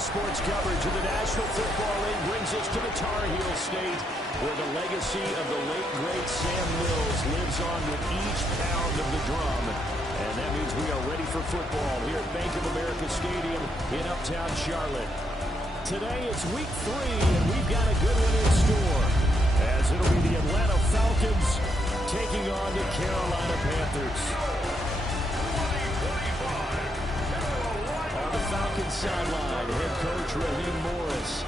Sports coverage of the National Football League brings us to the Tar Heel State, where the legacy of the late, great Sam Mills lives on with each pound of the drum. And that means we are ready for football here at Bank of America Stadium in Uptown Charlotte. Today it's week 3, and we've got a good one in store, as it'll be the Atlanta Falcons taking on the Carolina Panthers. On the Falcons sideline, head coach Raheem Morris.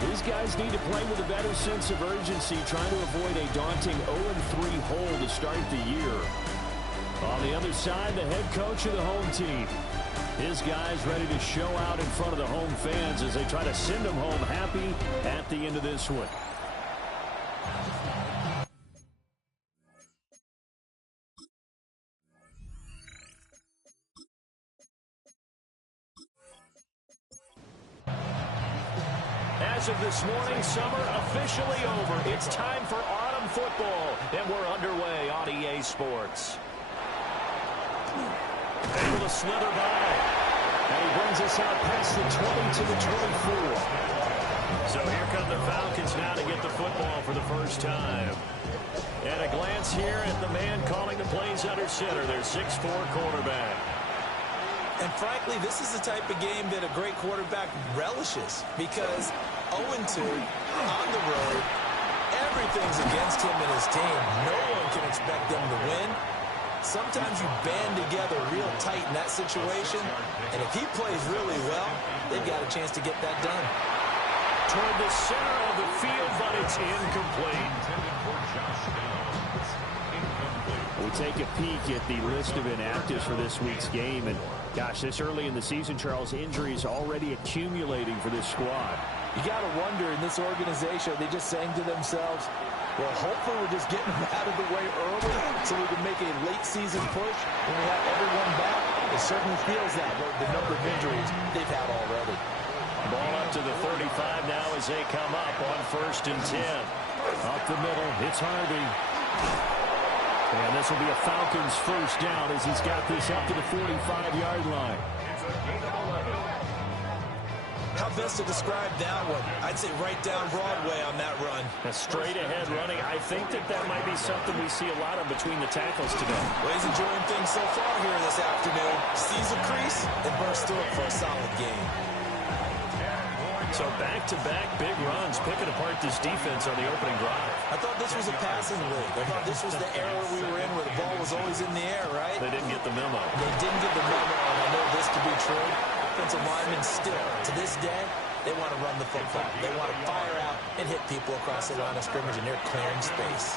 These guys need to play with a better sense of urgency, trying to avoid a daunting 0-3 hole to start the year. On the other side, the head coach of the home team. His guys ready to show out in front of the home fans as they try to send them home happy at the end of this one. As of this morning, summer officially over. It's time for autumn football, and we're underway on EA Sports. Able to slither by, and he brings us out past the 20 to the 24. So here come the Falcons now to get the football for the first time. And a glance here at the man calling the plays under center, their 6'4" quarterback. And frankly, this is the type of game that a great quarterback relishes, because 0-2 on the road, everything's against him and his team. No one can expect them to win. Sometimes you band together real tight in that situation, and if he plays really well, they've got a chance to get that done. Toward the center of the field, but it's incomplete. We take a peek at the list of inactives for this week's game, and gosh, this early in the season, Charles, injuries already accumulating for this squad. You got to wonder, in this organization, are they just saying to themselves, well, hopefully we're just getting them out of the way early so we can make a late-season push when we have everyone back? It certainly feels that way, the number of injuries they've had already. Ball up to the 35 now as they come up on 1st and 10. Up the middle, it's Harvey. And this will be a Falcons first down as he's got this up to the 45-yard line. How best to describe that one? I'd say right down Broadway on that run. A straight-ahead running. I think that might be something we see a lot of between the tackles today. Well, he's enjoying things so far here this afternoon. Sees a crease and bursts through it for a solid game. So back-to-back big runs, picking apart this defense on the opening drive. I thought this was a passing league. I thought this was the era we were in where the ball was always in the air, right? They didn't get the memo. They didn't get the memo, and I know this to be true. Offensive linemen still, to this day, they want to run the football. They want to fire out and hit people across the line of scrimmage, and they're clearing space.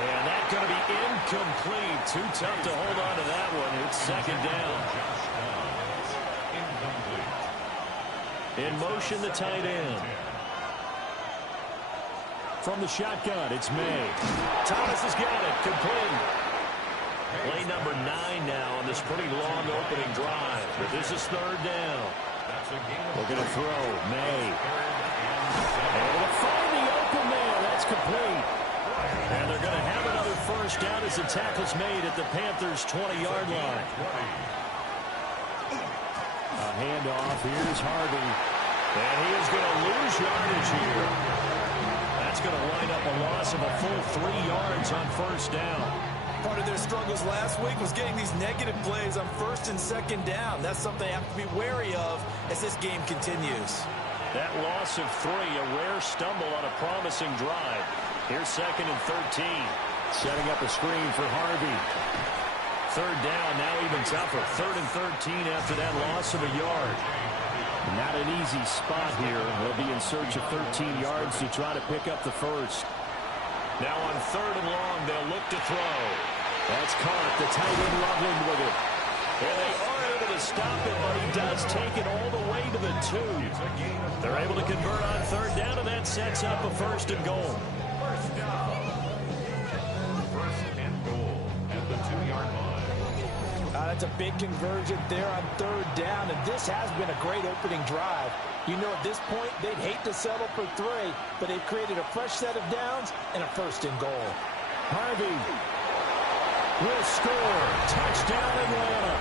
And that's going to be incomplete. Too tough to hold on to that one. It's 2nd down. In motion, the tight end. From the shotgun, it's May. Thomas has got it. Complete. Play number 9 now on this pretty long opening drive. But this is 3rd down. Looking to throw. May. Able to find the open man. That's complete. And they're going to have another first down as the tackle's made at the Panthers' 20-yard line. A handoff. Here's Harvey. And he is going to lose yardage here. That's going to wind up a loss of a full 3 yards on 1st down. Part of their struggles last week was getting these negative plays on 1st and 2nd down. That's something they have to be wary of as this game continues. That loss of 3, a rare stumble on a promising drive. Here's 2nd and 13. Setting up a screen for Harvey. 3rd down, now even tougher. 3rd and 13 after that loss of a yard. Not an easy spot here. They'll be in search of 13 yards to try to pick up the first. Now on 3rd and long, they'll look to throw. That's caught. The tight end Loveland with it. And they are able to stop it, but he does take it all the way to the 2. They're able to convert on 3rd down, and that sets up a 1st and goal. 1st and goal at the 2-yard line. That's a big conversion there on 3rd down, and this has been a great opening drive. You know, at this point, they'd hate to settle for 3, but they've created a fresh set of downs and a 1st and goal. Harvey will score. Touchdown, Atlanta.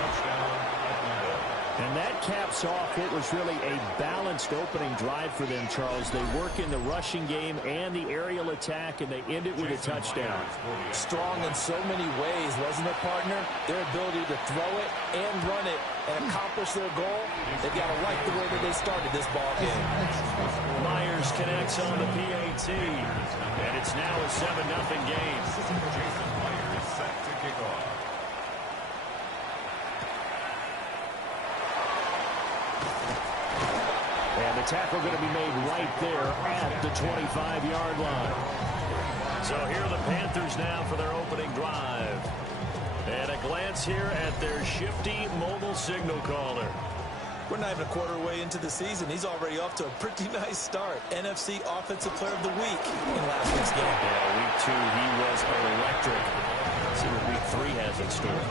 Touchdown, Atlanta. And that caps off what was really a balanced opening drive for them, Charles. They work in the rushing game and the aerial attack, and they end it with a touchdown. Strong in so many ways, wasn't it, partner? Their ability to throw it and run it and accomplish their goal, they've got to like the way that they started this ball game. Myers connects on the PAT, and it's now a 7-0 game. Jason Myers set to kick off. And the tackle going to be made right there at the 25-yard line. So here are the Panthers now for their opening drive. And a glance here at their shifty mobile signal caller. We're not even a quarter way into the season. He's already off to a pretty nice start. NFC Offensive Player of the Week in last week's game. Yeah, week 2, he was electric. Let's see what week 3 has in store.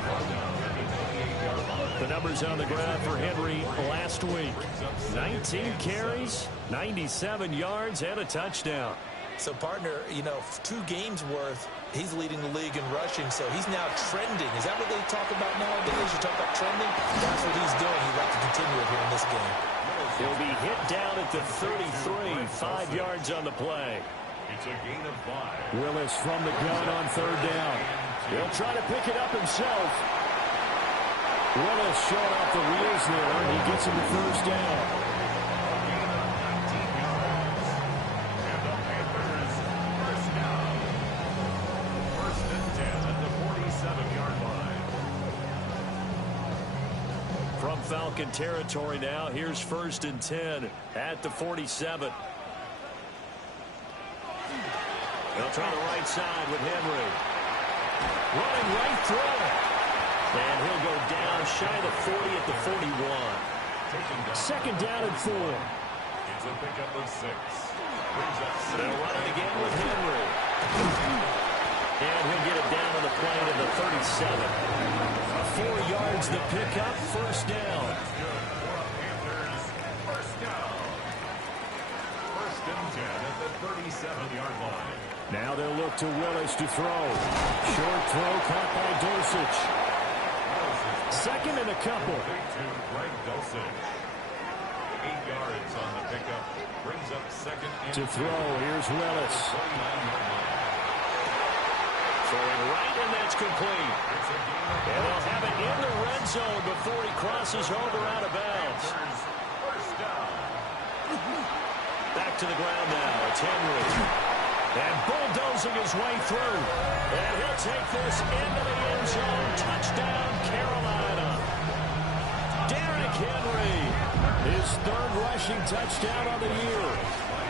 The numbers on the ground for Henry last week. 19 carries, 97 yards, and a touchdown. So, partner, you know, 2 games worth, he's leading the league in rushing, so he's now trending. Is that what they talk about nowadays? You talk about trending? That's what he's doing. He'd like to continue it here in this game. He'll be hit down at the 33, 5 yards on the play. It's a gain of 5. Willis from the gun on 3rd down. He'll try to pick it up himself. Willis showing off the wheels there, and he gets him the 1st down. From Falcon territory now, here's 1st and 10 at the 47. They'll try the right side with Henry. Running right through it. And he'll go down shy of the 40 at the 41. 2nd down and 4. It's a pickup of 6. They'll run it again with Henry. And he'll get it down on the play to the 37. 4 yards the pickup, 1st down. First down. 1st and 10 at the 37-yard line. Now they'll look to Willis to throw. Short throw caught by Dosich. 2nd and a couple. Greg Dosich. 8 yards on the pickup. Brings up 2nd and To throw, here's Willis. 39-yard line. Throwing right, and that's complete. And they'll have it in the red zone before he crosses over out of bounds. First down. Back to the ground now. It's Henry. And bulldozing his way through. And he'll take this into the end zone. Touchdown, Carolina. Derrick Henry. His 3rd rushing touchdown of the year.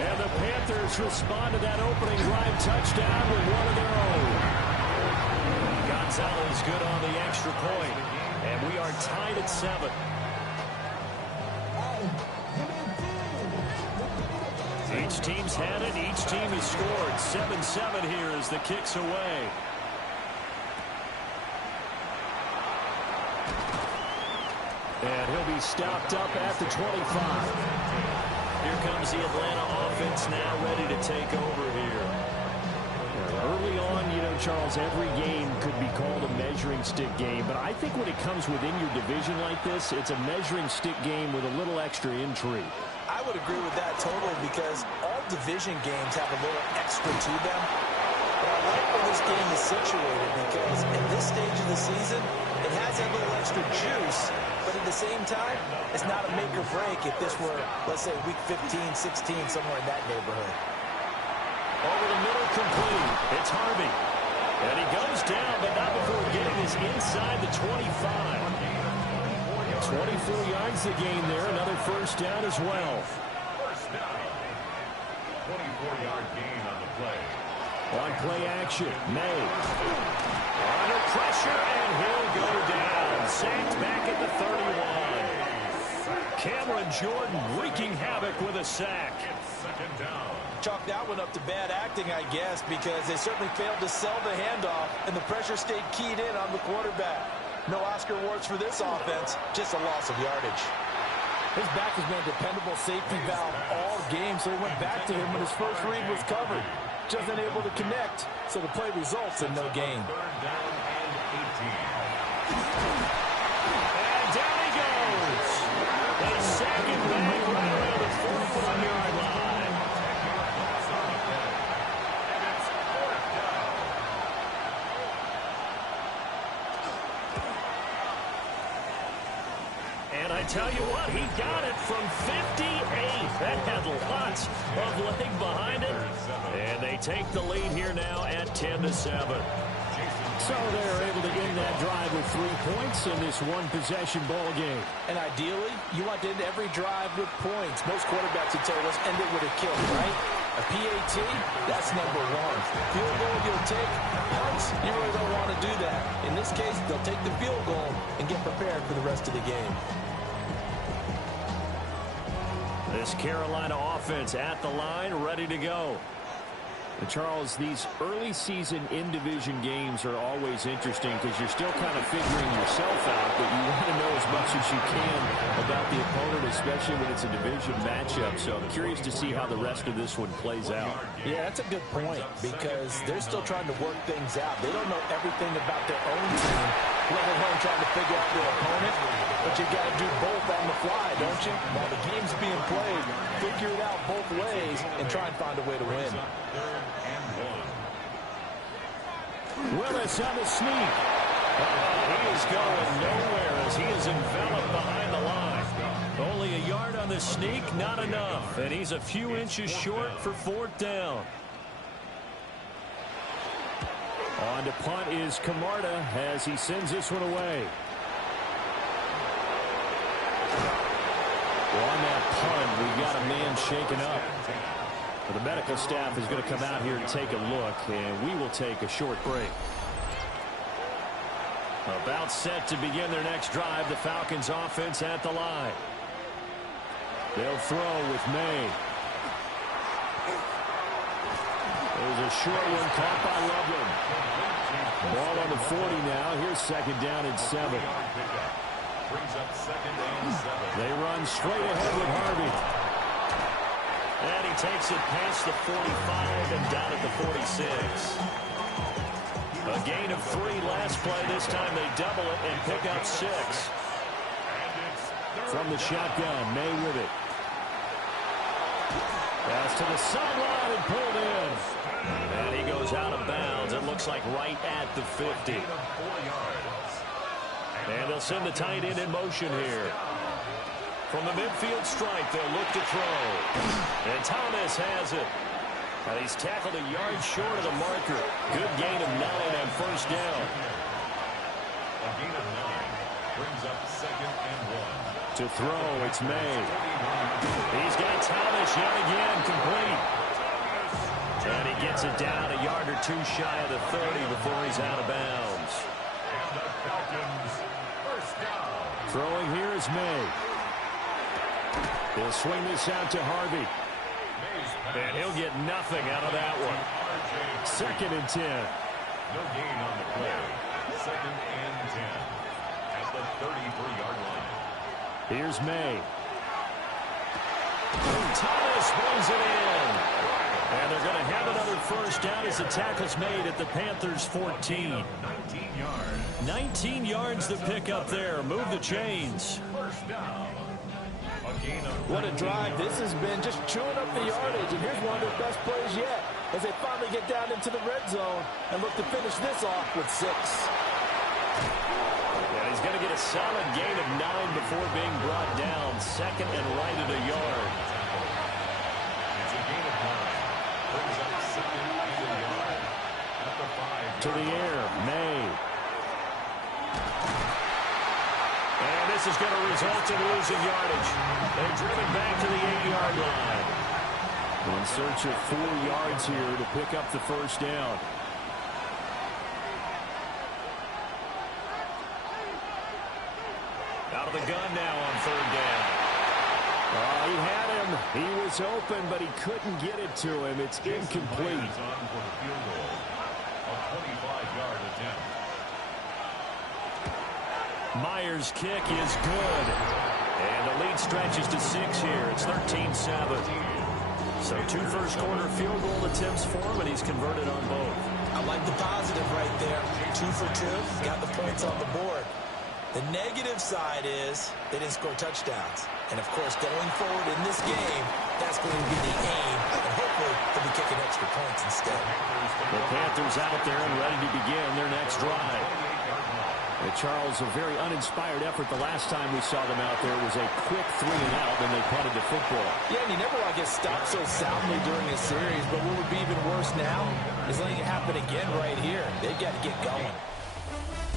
And the Panthers respond to that opening drive touchdown with one of their own. Gonzalez good on the extra point. And we are tied at 7. Each team's had it. Each team has scored. 7-7 here as the kick's away. And he'll be stopped up at the 25. Here comes the Atlanta offense now ready to take over here. Early on, you know, Charles, every game could be called a measuring stick game. But I think when it comes within your division like this, it's a measuring stick game with a little extra intrigue. I would agree with that totally because all division games have a little extra to them. But I like where this game is situated because at this stage of the season, it has that little extra juice. But at the same time, it's not a make or break if this were, let's say, week 15, 16, somewhere in that neighborhood. Over the middle, complete. It's Harvey. And he goes down, but not before getting his inside the 25. 24 yards to gain there. Another 1st down as well. First down. 24-yard gain on the play. On play action, May. Under pressure, and he'll go down. Sacked back at the 31. Cameron Jordan wreaking havoc with a sack. 2nd down. Chalk that one up to bad acting, I guess, because they certainly failed to sell the handoff, and the pressure stayed keyed in on the quarterback. No Oscar awards for this offense, just a loss of yardage. His back has been a dependable safety valve all game, so he went back to him when his first read was covered. Just unable to connect, so the play results in no gain. 3rd down and 18. And down he goes. And I tell you what, he got it from 58. That had lots of leg behind it. And they take the lead here now at 10-7. So they're able to end that drive with 3 points in this one-possession ball game. And ideally, you want to end every drive with points. Most quarterbacks would tell us end it with a kill, right? A PAT, that's number one. Field goal you'll take. Punts, you really don't want to do that. In this case, they'll take the field goal and get prepared for the rest of the game. This Carolina offense at the line, ready to go. And Charles, these early season in-division games are always interesting because you're still kind of figuring yourself out, but you want to know as much as you can about the opponent, especially when it's a division matchup. So I'm curious to see how the rest of this one plays out. Yeah, that's a good point because they're still trying to work things out. They don't know everything about their own team, let alone trying to figure out their opponent. But you got to do both on the fly, don't you? While the game's being played, figure it out both ways and try and find a way to win. Willis on the sneak. He is going nowhere as he is enveloped behind the line. Only a yard on the sneak, not enough. And he's a few inches short for 4th down. On to punt is Camarda as he sends this one away. Well, on that punt, we've got a man shaken up. The medical staff is going to come out here and take a look, and we will take a short break. About set to begin their next drive, the Falcons offense at the line. They'll throw with May. There's a short one caught by Loveland. Ball on the 40 now. Here's 2nd down and 7. Brings up 2nd and 7. They run straight ahead with Harvey. And he takes it past the 45 and down at the 46. A gain of 3 last play. This time they double it and pick up 6. From the shotgun, May with it. Pass to the sideline and pulled in. And he goes out of bounds. It looks like right at the 50. And they'll send the tight end in motion here. From the midfield stripe, they'll look to throw. And Thomas has it. And he's tackled a yard short of the marker. Good gain of 9 on 1st down. A gain of 9 brings up 2nd and 1. To throw, it's May. He's got Thomas yet again complete. And he gets it down a yard or 2 shy of the 30 before he's out of bounds. And the Falcons, 1st down. Throwing here is May. He'll swing this out to Harvey. And he'll get nothing out of that one. 2nd and 10. No gain on the play. 2nd and 10. At the 33-yard line. Here's May. Thomas brings it in. And they're going to have another 1st down as the tackle's made at the Panthers' 14. 19 yards. 19 yards to pick up there. Move the chains. 1st down. What a drive this has been, just chewing up the yardage. And here's one of their best plays yet as they finally get down into the red zone and look to finish this off with 6. Yeah, he's going to get a solid gain of 9 before being brought down. 2nd and right at a yard. It's a gain of 9. Brings up 2nd and a yard. At the 5. To the air, May. And this is going to result in losing yardage. They're driven back to the 8-yard line. In search of 4 yards here to pick up the 1st down. Out of the gun now on 3rd down. He had him. He was open, but he couldn't get it to him. It's incomplete. On for the field goal. A 25-yard attempt. Myers' kick is good. And the lead stretches to 6 here. It's 13-7. So 2 first-quarter field goal attempts for him, and he's converted on both. I like the positive right there. 2 for 2. Got the points on the board. The negative side is they didn't score touchdowns. And, of course, going forward in this game, that's going to be the aim. And hopefully they'll be kicking extra points instead. The Panthers out there and ready to begin their next drive. Charles, a very uninspired effort the last time we saw them out there. It was a quick 3-and-out, and they punted the football. Yeah, and you never want to get stopped so soundly during a series, but what would be even worse now is letting it happen again right here. They've got to get going.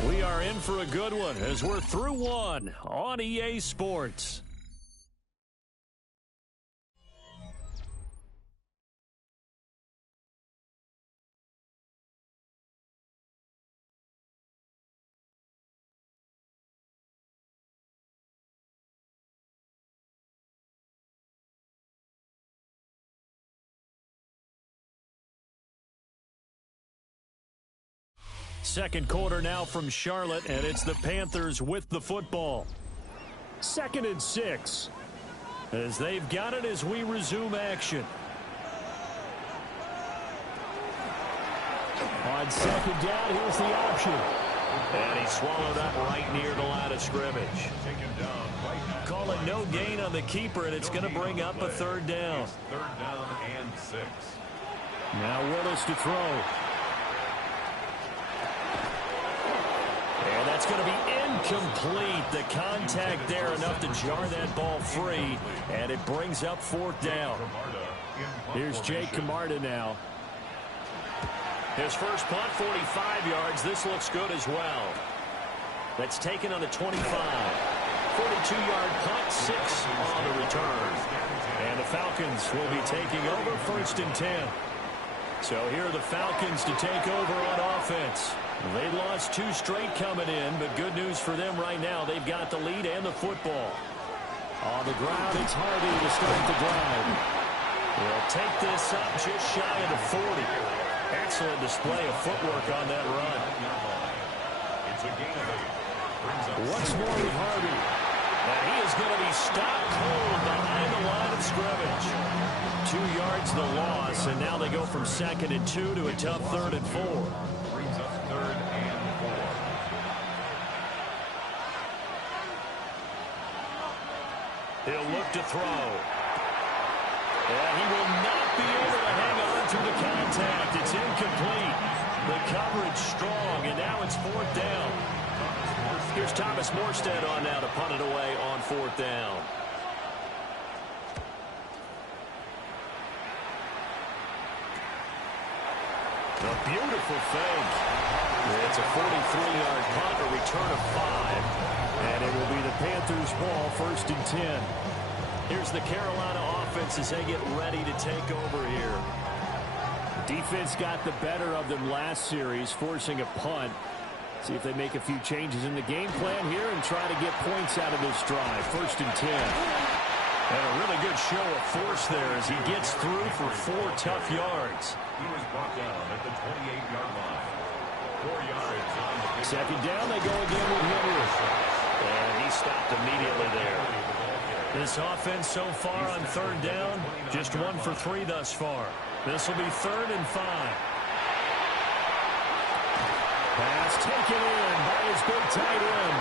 We are in for a good one as we're through one on EA Sports. Second quarter now from Charlotte, and it's the Panthers with the football. 2nd and 6 as they've got it as we resume action. On 2nd down, here's the option. And he swallowed up right near the line of scrimmage. Call it no gain on the keeper, and it's going to bring up a 3rd down. 3rd down and 6. Now Willis to throw. And that's going to be incomplete. The contact there enough to jar that ball free, and it brings up 4th down. Here's Jake Camarda now. His first punt, 45 yards. This looks good as well. That's taken on the 25. 42-yard punt, 6 on the return. And the Falcons will be taking over 1st and 10. So here are the Falcons to take over on offense. They lost 2 straight coming in, but good news for them right now. They've got the lead and the football. On the ground, it's Harvey to start the drive. They'll take this up just shy of the 40. Excellent display of footwork on that run. Once more with Harvey. And he is going to be stopped cold behind the line of scrimmage. 2 yards the loss, and now they go from 2nd and 2 to a tough 3rd and 4. Brings up 3rd and 4. He'll look to throw. And he will not be able to hang on to the contact. It's incomplete. The coverage strong, and now it's 4th down. Here's Thomas Morstead on now to punt it away on 4th down. A beautiful fake. It's a 43-yard punt, a return of 5. And it will be the Panthers' ball, 1st and 10. Here's the Carolina offense as they get ready to take over here. Defense got the better of them last series, forcing a punt. See if they make a few changes in the game plan here and try to get points out of this drive. 1st and 10. And a really good show of force there as he gets through for 4 tough yards. He was brought down at the 28-yard line. 4 yards on the 2nd down, they go again with Henry. And he stopped immediately there. This offense so far on 3rd down, just 1 for 3 thus far. This will be 3rd and 5. Pass taken in by his big tight end.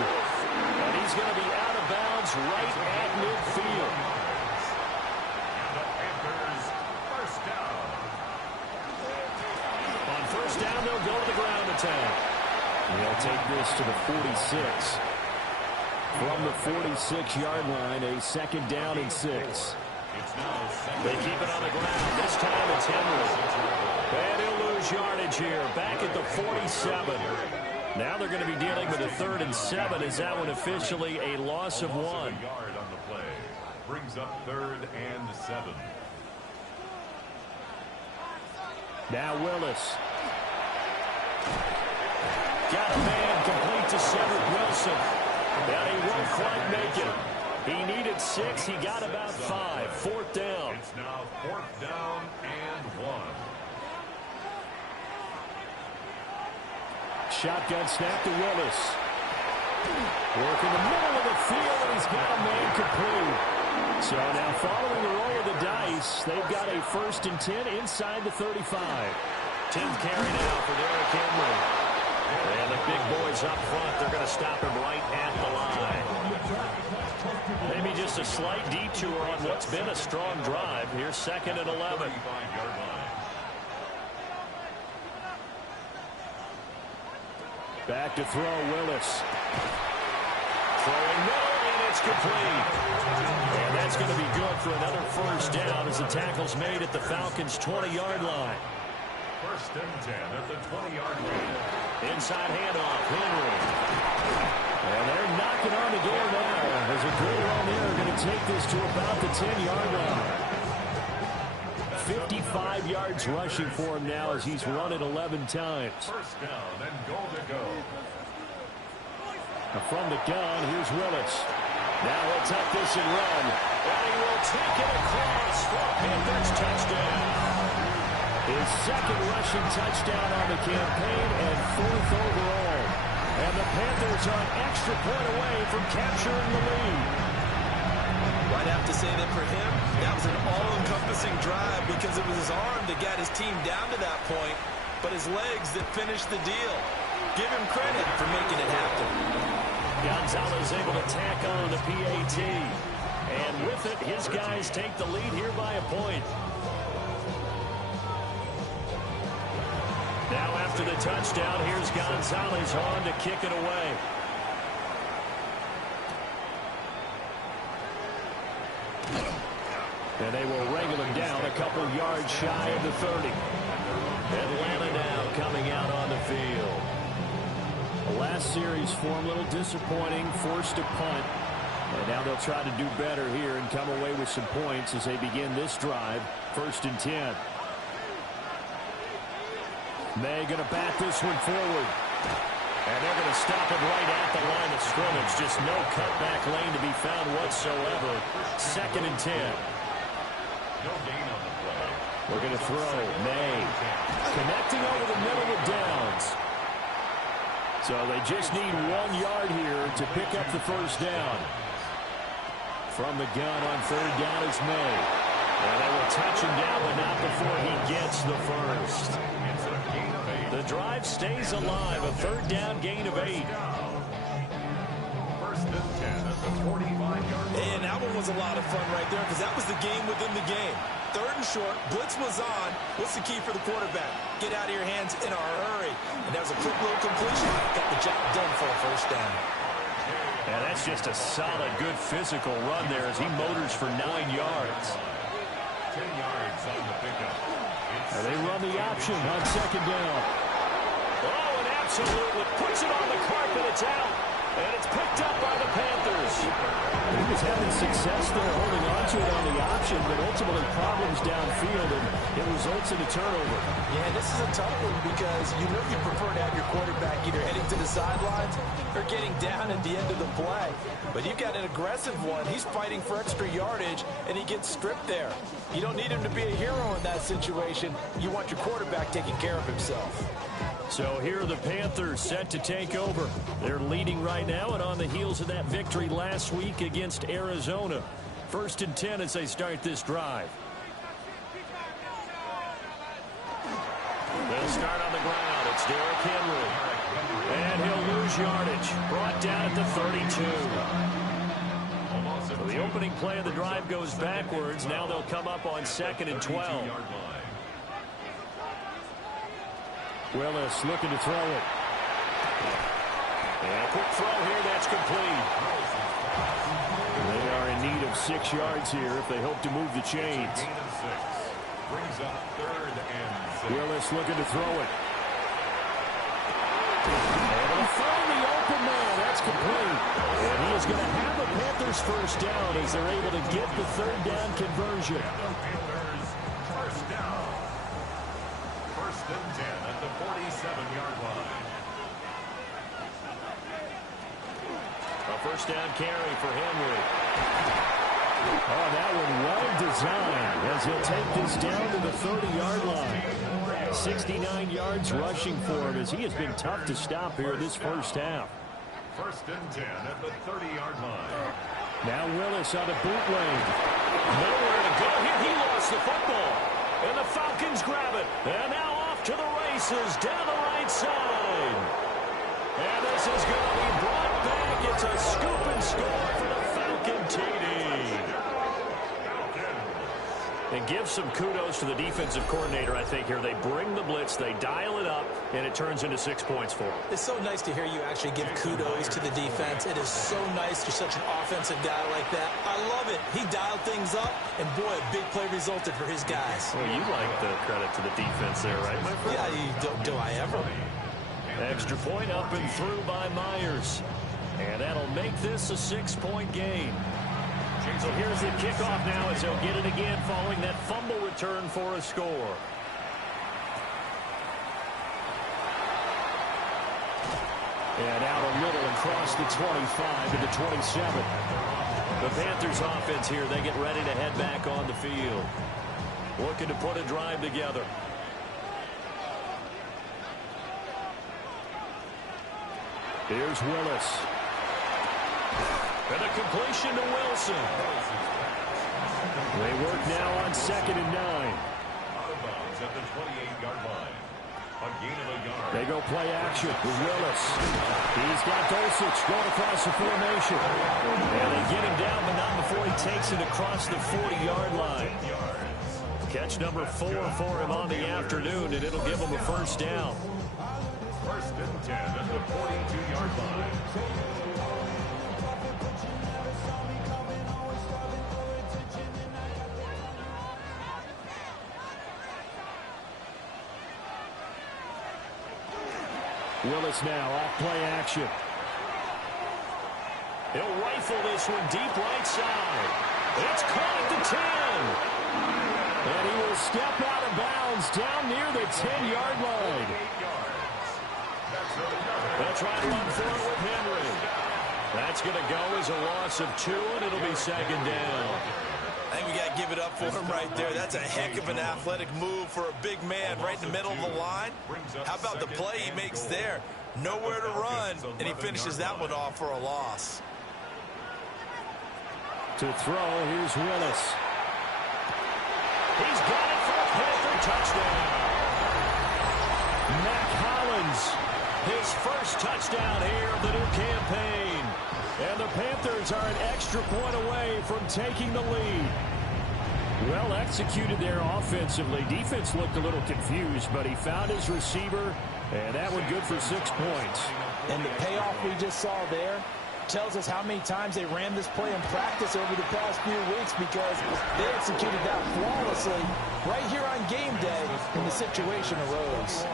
And he's going to be out of bounds right at midfield. The Panthers, 1st down. On 1st down, they'll go to the ground attack. They'll take this to the 46. From the 46-yard line, a 2nd down and 6. They keep it on the ground. This time it's Henry. And he'll lose yardage here, back at the 47. Now they're going to be dealing with a 3rd and 7. Is that one officially a loss of 1? Yard on the play. Brings up 3rd and 7. Now Willis. Got a man complete to Cedric Wilson. And he won't quite make it. He needed 6. He got about 5. 4th down. It's now 4th down and 1. Shotgun snap to Willis. Work in the middle of the field, and he's got a man complete. So now following the roll of the dice, they've got a 1st and 10 inside the 35. 10th carry now for Derrick Henry. And the big boys up front, they're going to stop him right at the line. Maybe just a slight detour on what's been a strong drive. Here's 2nd and 11. Back to throw, Willis. Throwing middle, and it's complete. And that's going to be good for another first down as the tackle's made at the Falcons' 20-yard line. First and 10 at the 20-yard line. Inside handoff, Henry. And they're knocking on the door now as a good run there going to take this to about the 10-yard line. 55 yards rushing for him now as he's run it 11 times. First down and goal to go. From the gun, here's Willis. Now he'll tuck this and run. And he will take it across for a Panthers touchdown. His second rushing touchdown on the campaign and 4th overall. And the Panthers are an extra point away from capturing the lead. I'd have to say that for him, that was an all-encompassing drive because it was his arm that got his team down to that point, but his legs that finished the deal. Give him credit for making it happen. Gonzalez able to tack on the PAT. And with it, his guys take the lead here by a point. Now after the touchdown, here's Gonzalez on to kick it away. And they will wrangle him down a couple yards shy of the 30. Atlanta now coming out on the field. The last series for him, a little disappointing, forced to punt. And now they'll try to do better here and come away with some points as they begin this drive. 1st and 10. May going to bat this one forward. And they're going to stop it right at the line of scrimmage. Just no cutback lane to be found whatsoever. 2nd and 10. No gain on the play. We're going to throw. May connecting over the middle of downs. So they just need 1 yard here to pick up the first down. From the gun on 3rd down is May. And they will touch him down, but not before he gets the first. It's a gain of 8. The drive stays alive. A 3rd down gain of 8. First and 10 at the 45-yard line. And that one was a lot of fun right there because that was the game within the game. 3rd and short, blitz was on. What's the key for the quarterback? Get out of your hands in a hurry. And that was a quick little completion. Got the job done for a first down. And that's just a solid, good physical run there as he motors for 9 yards. 10 yards on the pickup. And they run the option on 2nd down. Oh, and absolutely puts it on the carpet. It's out. And it's picked up by the Panthers. He was having success there holding on to it on the option, but ultimately problems downfield, and it results in a turnover. Yeah, this is a tough one because you know you prefer to have your quarterback either heading to the sidelines or getting down at the end of the play. But you've got an aggressive one. He's fighting for extra yardage, and he gets stripped there. You don't need him to be a hero in that situation. You want your quarterback taking care of himself. So here are the Panthers set to take over. They're leading right now and on the heels of that victory last week against Arizona. 1st and 10 as they start this drive. They'll start on the ground. It's Derrick Henry. And he'll lose yardage. Brought down at the 32. So the opening play of the drive goes backwards. Now they'll come up on 2nd and 12. Willis looking to throw it. And a quick throw here, that's complete. They are in need of 6 yards here if they hope to move the chains. Brings up 3rd and 6. Willis looking to throw it. And a throw in the open man, that's complete. And he is going to have the Panthers first down as they're able to get the 3rd down conversion. First down. 1st and 10 at the 47-yard line. A first down carry for Henry. Oh, that one well designed as he'll take this down to the 30-yard line. 69 yards rushing for him as he has been tough to stop here this first half. 1st and 10 at the 30-yard line. Now Willis on a bootleg. Nowhere to go here. He lost the football. And the Falcons grab it. And now off to the races down the right side. And this is going to be brought back. It's a scoop and score for the Falcon TD. And give some kudos to the defensive coordinator, I think, here. They bring the blitz, they dial it up, and it turns into 6 points for them. It's so nice to hear you actually give kudos to the defense. It is so nice you're such an offensive guy like that. I love it. He dialed things up, and boy, a big play resulted for his guys. Well, you like the credit to the defense there, right, my friend? Yeah, do I ever? Extra point up and through by Myers. And that'll make this a 6-point game. So here's the kickoff now as they'll get it again following that fumble return for a score. And out a little across the 25 to the 27. The Panthers offense here, they get ready to head back on the field. Looking to put a drive together. Here's Willis. And a completion to Wilson. They work now on 2nd and 9. Out of bounds at the 28-yard line. A gain of a yard. They go play action with Willis. He's got Dulcich going across the formation. And they get him down, but not before he takes it across the 40-yard line. Catch number 4 for him on the afternoon, and it'll give him a first down. 1st and 10 at the 42-yard line. Willis now off play action. He'll rifle this one deep right side. It's caught at the 10. And he will step out of bounds down near the 10-yard line. They'll try to run for it with Henry. That's going to go as a loss of 2, and it'll be 2nd down. I think we got to give it up for him right there. That's a heck of an athletic move for a big man right in the middle of the line. How about the play he makes there? Nowhere to run, and he finishes that one off for a loss. To throw, here's Willis. He's got it for a Panther touchdown. Mac Hollins, his first touchdown here of the new campaign. And the Panthers are an extra point away from taking the lead. Well executed there offensively. Defense looked a little confused, but he found his receiver, and that one good for 6 points. And the payoff we just saw there tells us how many times they ran this play in practice over the past few weeks, because they executed that flawlessly right here on game day when the situation arose.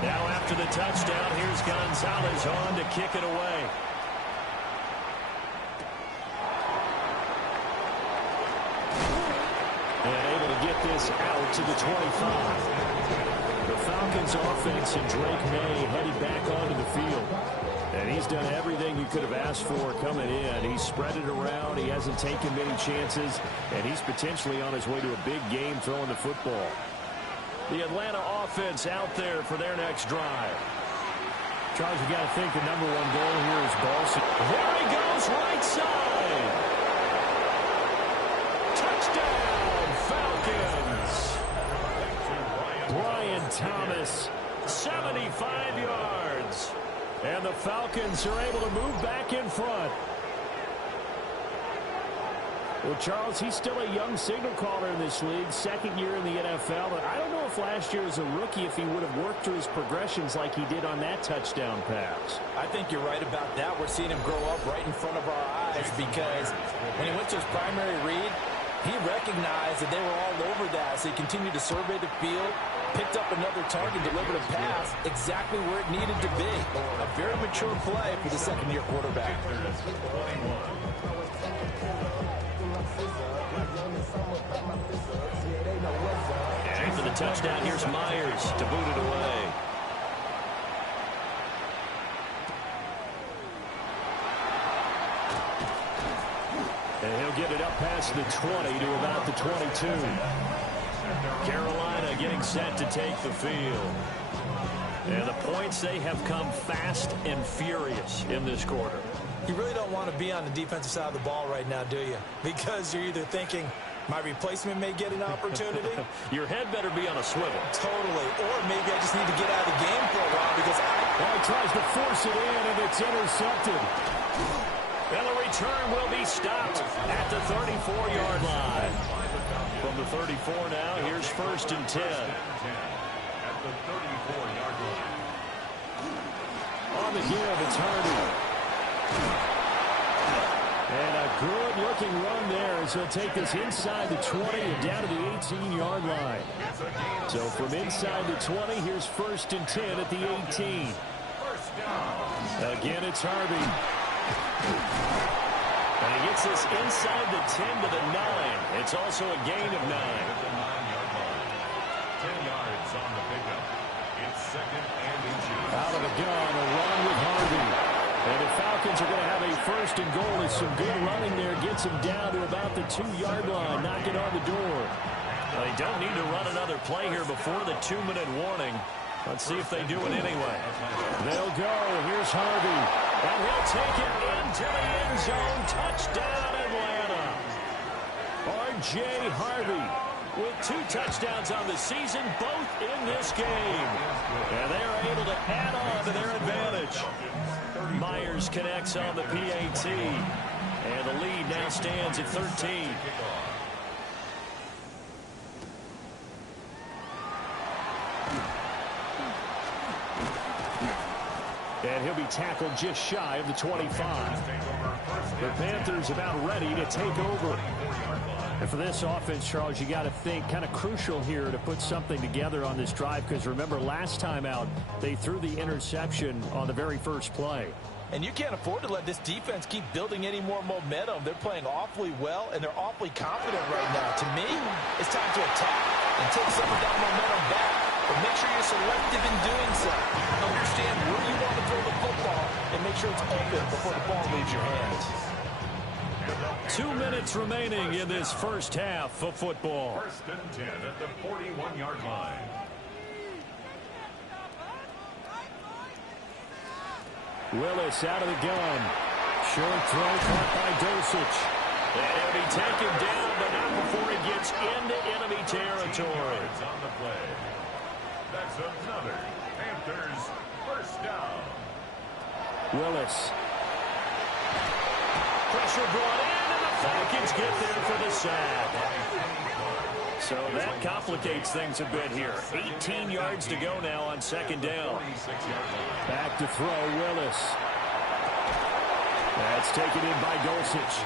Now after the touchdown, here's Gonzalez on to kick it away. And able to get this out to the 25. The Falcons offense and Drake May headed back onto the field. And he's done everything you could have asked for coming in. He's spread it around. He hasn't taken many chances. And he's potentially on his way to a big game throwing the football. The Atlanta offense out there for their next drive. Charles, you got to think the #1 goal here is ball. There he goes, right side. Touchdown, Falcons. Brian Thomas, 75 yards. And the Falcons are able to move back in front. Well, Charles, he's still a young signal caller in this league, 2nd year in the NFL. But I don't know if last year as a rookie, if he would have worked through his progressions like he did on that touchdown pass. I think you're right about that. We're seeing him grow up right in front of our eyes, because when he went to his primary read, he recognized that they were all over that. So he continued to survey the field, picked up another target, delivered a pass exactly where it needed to be. A very mature play for the 2nd-year quarterback. And for the touchdown, here's Myers to boot it away. And he'll get it up past the 20 to about the 22. Carolina getting set to take the field. And the points, they have come fast and furious in this quarter. You really don't want to be on the defensive side of the ball right now, do you? Because you're either thinking, my replacement may get an opportunity. Your head better be on a swivel. Totally. Or maybe I just need to get out of the game for a while, because Well, he tries to force it in, and it's intercepted. And the return will be stopped at the 34-yard line. From the 34 now, here's 1st and 10. At the 34-yard line. On the give, it's Harvey. And a good-looking run there as he'll take this inside the 20 and down to the 18-yard line. So from inside the 20, here's 1st and 10 at the 18. Again, it's Harvey. And he gets this inside the 10 to the 9. It's also a gain of 9. At the 9-yard line. 10 yards on the pickup. It's 2nd and inches. Out of the gun, a run with Harvey. And the Falcons are going to have a 1st and goal. It's some good running there. Gets him down to about the 2-yard line. Knocking on the door. Well, they don't need to run another play here before the 2-minute warning. Let's see if they do it anyway. They'll go. Here's Harvey. And he'll take it into the end zone. Touchdown, Atlanta. R.J. Harvey with 2 touchdowns on the season, both in this game. And they are able to add on to their advantage. Myers connects on the PAT. And the lead now stands at 13. And he'll be tackled just shy of the 25. The Panthers about ready to take over. And for this offense, Charles, you got to think kind of crucial here to put something together on this drive, because remember last time out they threw the interception on the very first play. And you can't afford to let this defense keep building any more momentum. They're playing awfully well, and they're awfully confident right now. To me, it's time to attack and take some of that momentum back. But make sure you're selective in doing so. Understand where you want to throw the football and make sure it's open before the ball leaves your hands. 2 minutes remaining in this first half of football. 1st and 10 at the 41-yard line. Willis out of the gun. Short throw caught by Dosich. And he'll be taken down, but not before he gets into enemy territory. On the play. That's another Panthers 1st down. Willis. Pressure brought in, and the Falcons get there for the sack. So that complicates things a bit here. 18 yards to go now on 2nd down. Back to throw, Willis. That's taken in by Dulcich.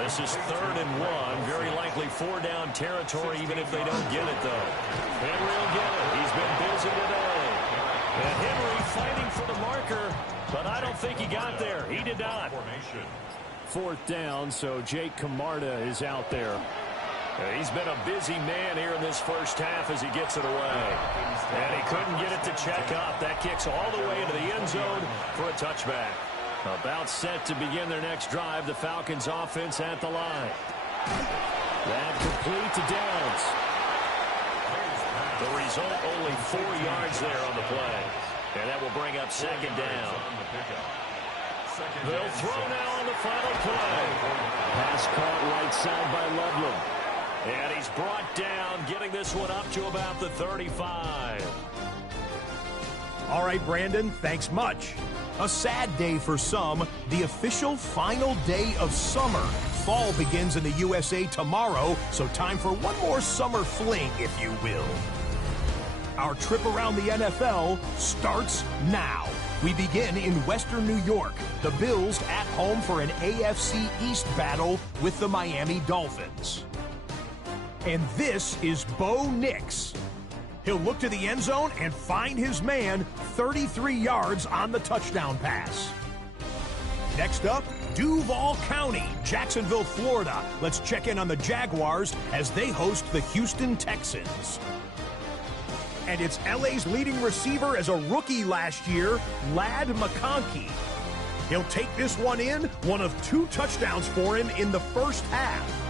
This is 3rd and 1. Very likely 4-down territory, even if they don't get it, though. Henry will get it. He's been busy today. And Henry fighting for the marker, but I don't think he got there. He did not. 4th down, so Jake Camarda is out there. He's been a busy man here in this first half as he gets it away. And he couldn't get it to check up. That kicks all the way into the end zone for a touchback. About set to begin their next drive. The Falcons offense at the line. That complete to Downs. The result, only 4 yards there on the play. And that will bring up 2nd down. They'll throw now on the final play. Pass caught right side by Loveland. And he's brought down, getting this one up to about the 35. All right, Brandon, thanks much. A sad day for some, the official final day of summer. Fall begins in the USA tomorrow, so time for one more summer fling, if you will. Our trip around the NFL starts now. We begin in Western New York. The Bills at home for an AFC East battle with the Miami Dolphins. And this is Bo Nix. He'll look to the end zone and find his man 33 yards on the touchdown pass. Next up, Duval County, Jacksonville, Florida. Let's check in on the Jaguars as they host the Houston Texans. And it's LA's leading receiver as a rookie last year, Ladd McConkey. He'll take this one in, one of 2 touchdowns for him in the first half.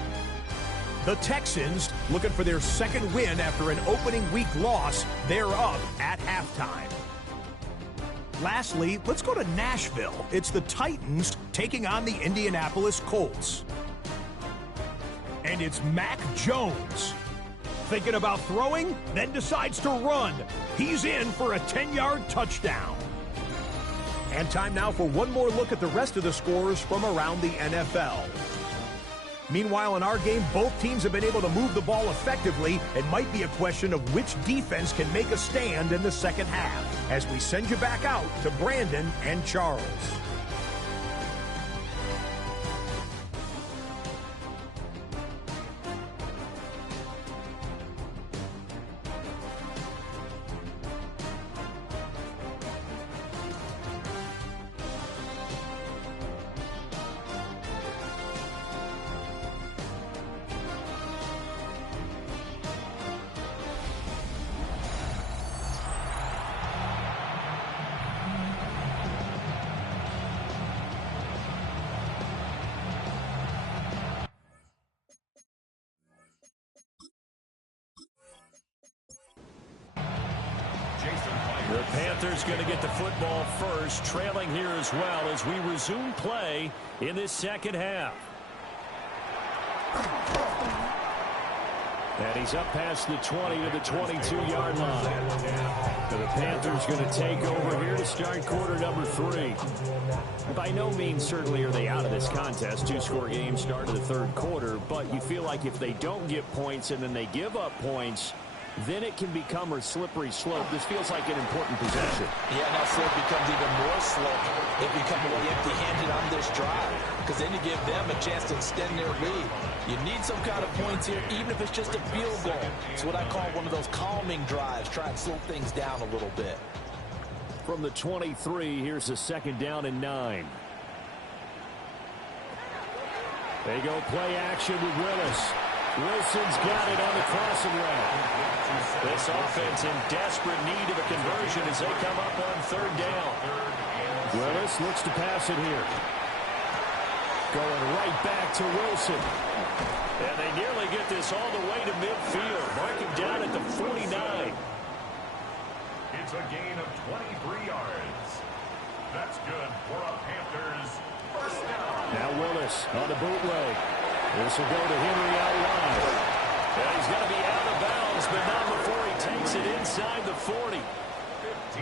The Texans, looking for their 2nd win after an opening week loss, they're up at halftime. Lastly, let's go to Nashville. It's the Titans taking on the Indianapolis Colts. And it's Mac Jones. Thinking about throwing, then decides to run. He's in for a 10-yard touchdown. And time now for one more look at the rest of the scores from around the NFL. Meanwhile, in our game, both teams have been able to move the ball effectively. It might be a question of which defense can make a stand in the second half, as we send you back out to Brandon and Charles. The Panthers going to get the football first, trailing here as well as we resume play in this second half. And he's up past the 20 to the 22-yard line. So the Panthers going to take over here to start quarter number 3. By no means certainly are they out of this contest. Two-score game start of the third quarter, but you feel like if they don't get points and then they give up points, then it can become a slippery slope. This feels like an important possession. Yeah, now slope becomes even more slope. It becomes really empty-handed on this drive, because then you give them a chance to extend their lead. You need some kind of points here, even if it's just a field goal. It's what I call one of those calming drives. Try and slow things down a little bit. From the 23, here's a second down and 9. They go play action with Willis. Wilson's got it on the crossing route. This offense in desperate need of a conversion as they come up on third down. Willis looks to pass it here. Going right back to Wilson. And they nearly get this all the way to midfield. Marking down at the 49. It's a gain of 23 yards. That's good for a Panthers first down. Now Willis on the bootleg. This will go to Henry out wide. And he's going to be out of bounds, but not before he takes it inside the 40.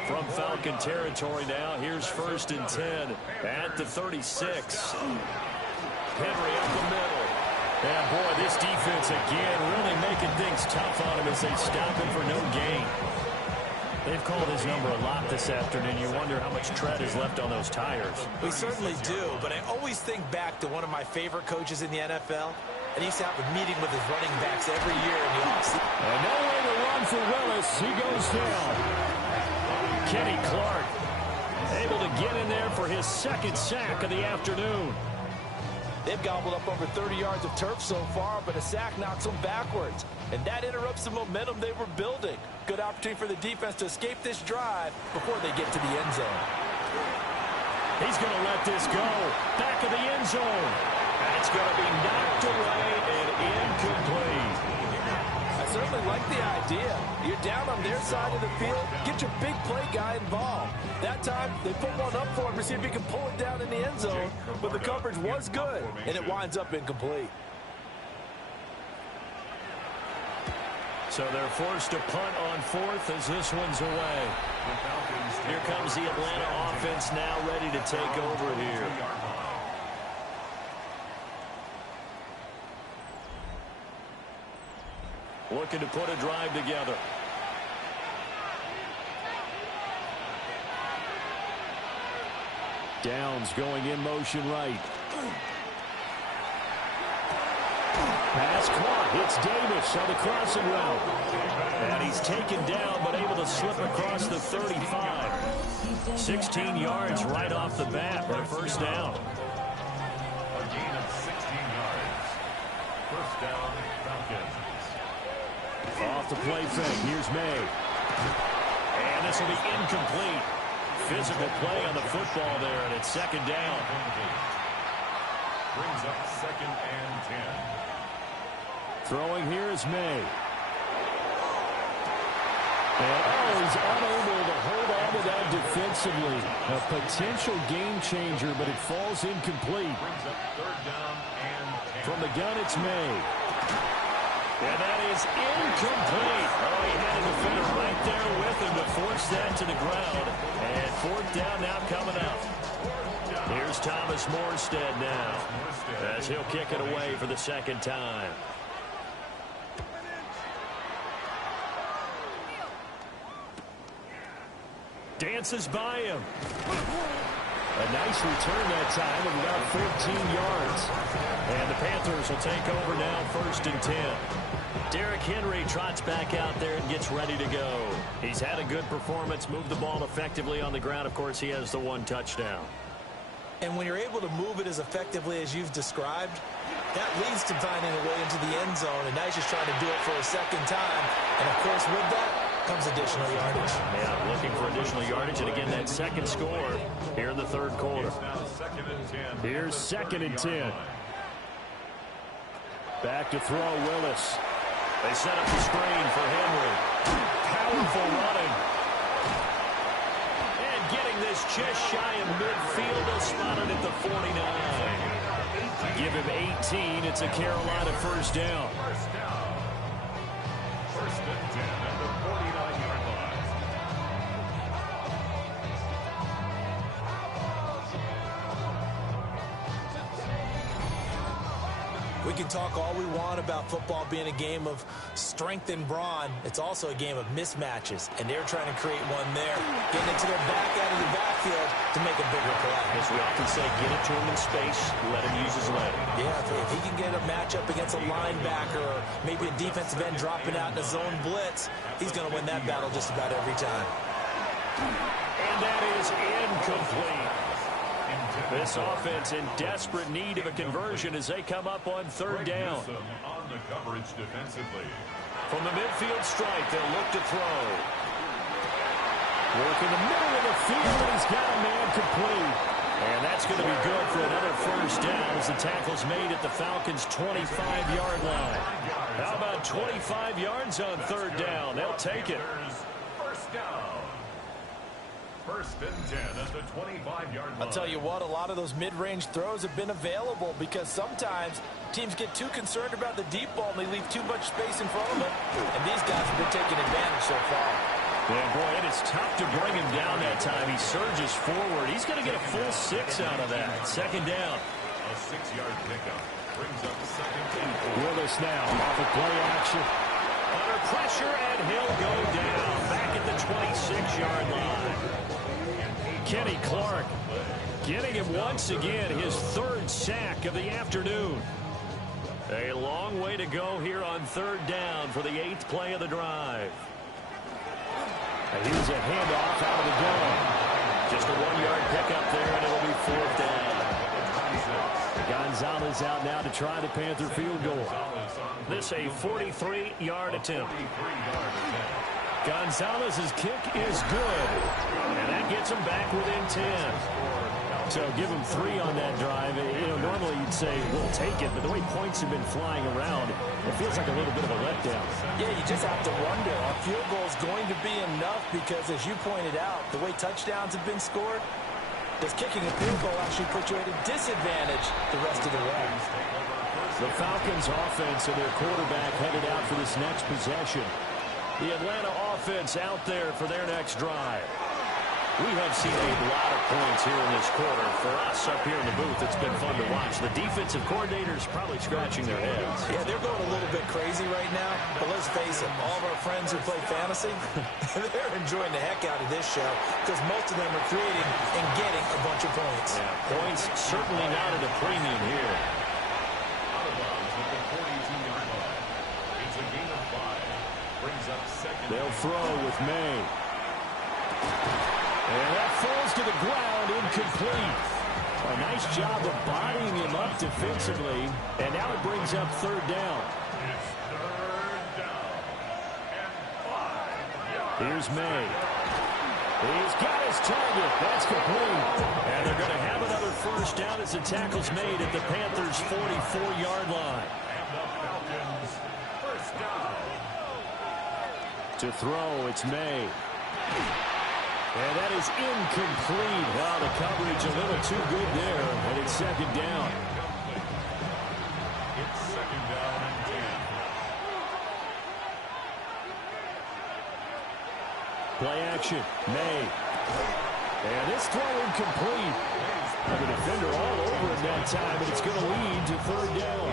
From Falcon territory now, here's 1st and 10 at the 36. Henry up the middle. And boy, this defense again really making things tough on him as they stop him for no gain. They've called his number a lot this afternoon. You wonder how much tread is left on those tires. We certainly do, but I always think back to one of my favorite coaches in the NFL, and he used to have a meeting with his running backs every year in the offseason. And no way to run for Willis. He goes down. Kenny Clark able to get in there for his second sack of the afternoon. They've gobbled up over 30 yards of turf so far, but a sack knocks them backwards. And that interrupts the momentum they were building. Good opportunity for the defense to escape this drive before they get to the end zone. He's going to let this go. Back of the end zone. That's going to be knocked away and incomplete. I certainly like the idea. You're down on their side of the field. Get your big play guy involved. That time, they put one up for him to see if he can pull it down in the end zone. But the coverage was good, and it winds up incomplete. So they're forced to punt on 4th as this one's away. Here comes the Atlanta offense now ready to take over here. Looking to put a drive together. Downs going in motion right. Pass caught. It's Davis on the crossing route. And he's taken down but able to slip across the 35. 16 yards right off the bat for a first down. A gain of 16 yards. First down, Falcons. Off the play fake. Here's May. And this will be incomplete. Physical play on the football there, and it's second down. Brings up 2nd and 10. Throwing here is May. And he's unable to hold on to that defensively. A potential game changer, but it falls incomplete. Brings up 3rd down and 10. From the gun, it's May. And that is incomplete. Oh, he had a defender right there with him to force that to the ground. And 4th down now coming up. Thomas Morstead now, as he'll kick it away for the second time. Dances by him. A nice return that time of about 14 yards. And the Panthers will take over now, 1st and 10. Derrick Henry trots back out there and gets ready to go. He's had a good performance, moved the ball effectively on the ground. Of course, he has the 1 touchdown. And when you're able to move it as effectively as you've described, that leads to finding a way into the end zone. And now he's just trying to do it for a second time. And, of course, with that comes additional yardage. Yeah, looking for additional yardage. And, again, that second score here in the 3rd quarter. Here's 2nd and 10. Back to throw, Willis. They set up the screen for Henry. Powerful running. And getting this just shy of midfield, spotted at the 49. Give him 18. It's a Carolina 1st down. 1st and 10 at the 49-yard line. We can talk all we want about football being a game of strength and brawn. It's also a game of mismatches, and they're trying to create one there, getting it to their back out of the backfield to make a bigger play. As we often say, get it to him in space, let him use his leg. Yeah, if he can get a matchup against a linebacker or maybe a defensive end dropping out in a zone blitz, he's going to win that battle just about every time. And that is incomplete. This offense in desperate need of a conversion as they come up on 3rd down. On the coverage defensively. From the midfield stripe, they'll look to throw. Work in the middle of the field, and he's got a man complete. And that's going to be good for another 1st down as the tackle's made at the Falcons' 25-yard line. How about 25 yards on 3rd down? They'll take it. 1st down. 1st and 10 at the 25-yard line. I'll tell you what, a lot of those mid-range throws have been available because sometimes teams get too concerned about the deep ball and they leave too much space in front of them. And these guys have been taking advantage so far. Yeah, boy, it is tough to bring him down that time. He surges forward. He's going to get a full 6 out of that. 2nd down. A 6-yard pickup brings up 2nd and 4. Willis now off of play action. Under pressure, and he'll go down back at the 26-yard line. Kenny Clark getting him once again, his 3rd sack of the afternoon. A long way to go here on 3rd down for the 8th play of the drive. Here's a handoff out of the gun. Just a 1-yard pickup there, and it'll be 4th down. Gonzalez out now to try the Panther field goal. This a 43-yard attempt. Gonzalez's kick is good, and that gets him back within 10. So give him 3 on that drive. You know, normally you'd say, we'll take it, but the way points have been flying around, it feels like a little bit of a letdown. Yeah, you just have to wonder, are field goals going to be enough? Because as you pointed out, the way touchdowns have been scored, does kicking a field goal actually put you at a disadvantage the rest of the way? The Falcons offense and their quarterback headed out for this next possession. The Atlanta offense out there for their next drive. We have seen a lot of points here in this quarter. For us up here in the booth, it's been fun to watch. The defensive coordinators probably scratching their heads. Yeah, they're going a little bit crazy right now. But let's face it, all of our friends who play fantasy, they're enjoying the heck out of this show because most of them are creating and getting a bunch of points. Yeah, points certainly not at a premium here. Out of bounds at the 42-yard line. It's a gain of 5. Brings up 2nd. They'll throw with May. And that falls to the ground, incomplete. A nice job of bodying him up defensively. And now it brings up 3rd down. It's 3rd down and 5. Here's May. He's got his target. That's complete. And they're going to have another 1st down as the tackle's made at the Panthers' 44-yard line. And the Falcons, 1st down. To throw, it's May. And that is incomplete. Wow, the coverage a little too good there. And it's 2nd down. It's 2nd down and 10. Play action. May. And this throw incomplete. The defender all over it that time, and it's going to lead to third down.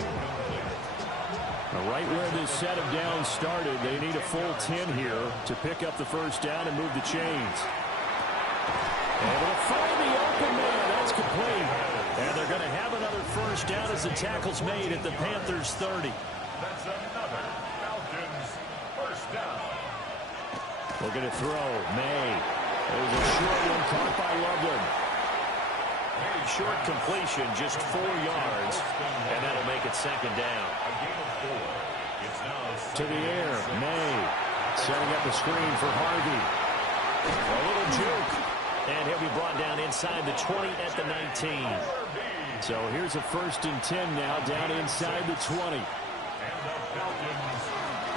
Right where this set of downs started, they need a full 10 here to pick up the first down and move the chains. Able to find the open man. That's complete. And they're going to have another first down as the tackle's made at the Panthers' 30. That's another Falcons first down. Looking to throw. May. There's a short one caught by Loveland. Very short completion, just 4 yards. And that'll make it second down. A game of 4. It's now to the air. May setting up the screen for Harvey. A little juke. And he'll be brought down inside the 20 at the 19. So here's a 1st and 10 now down inside the 20.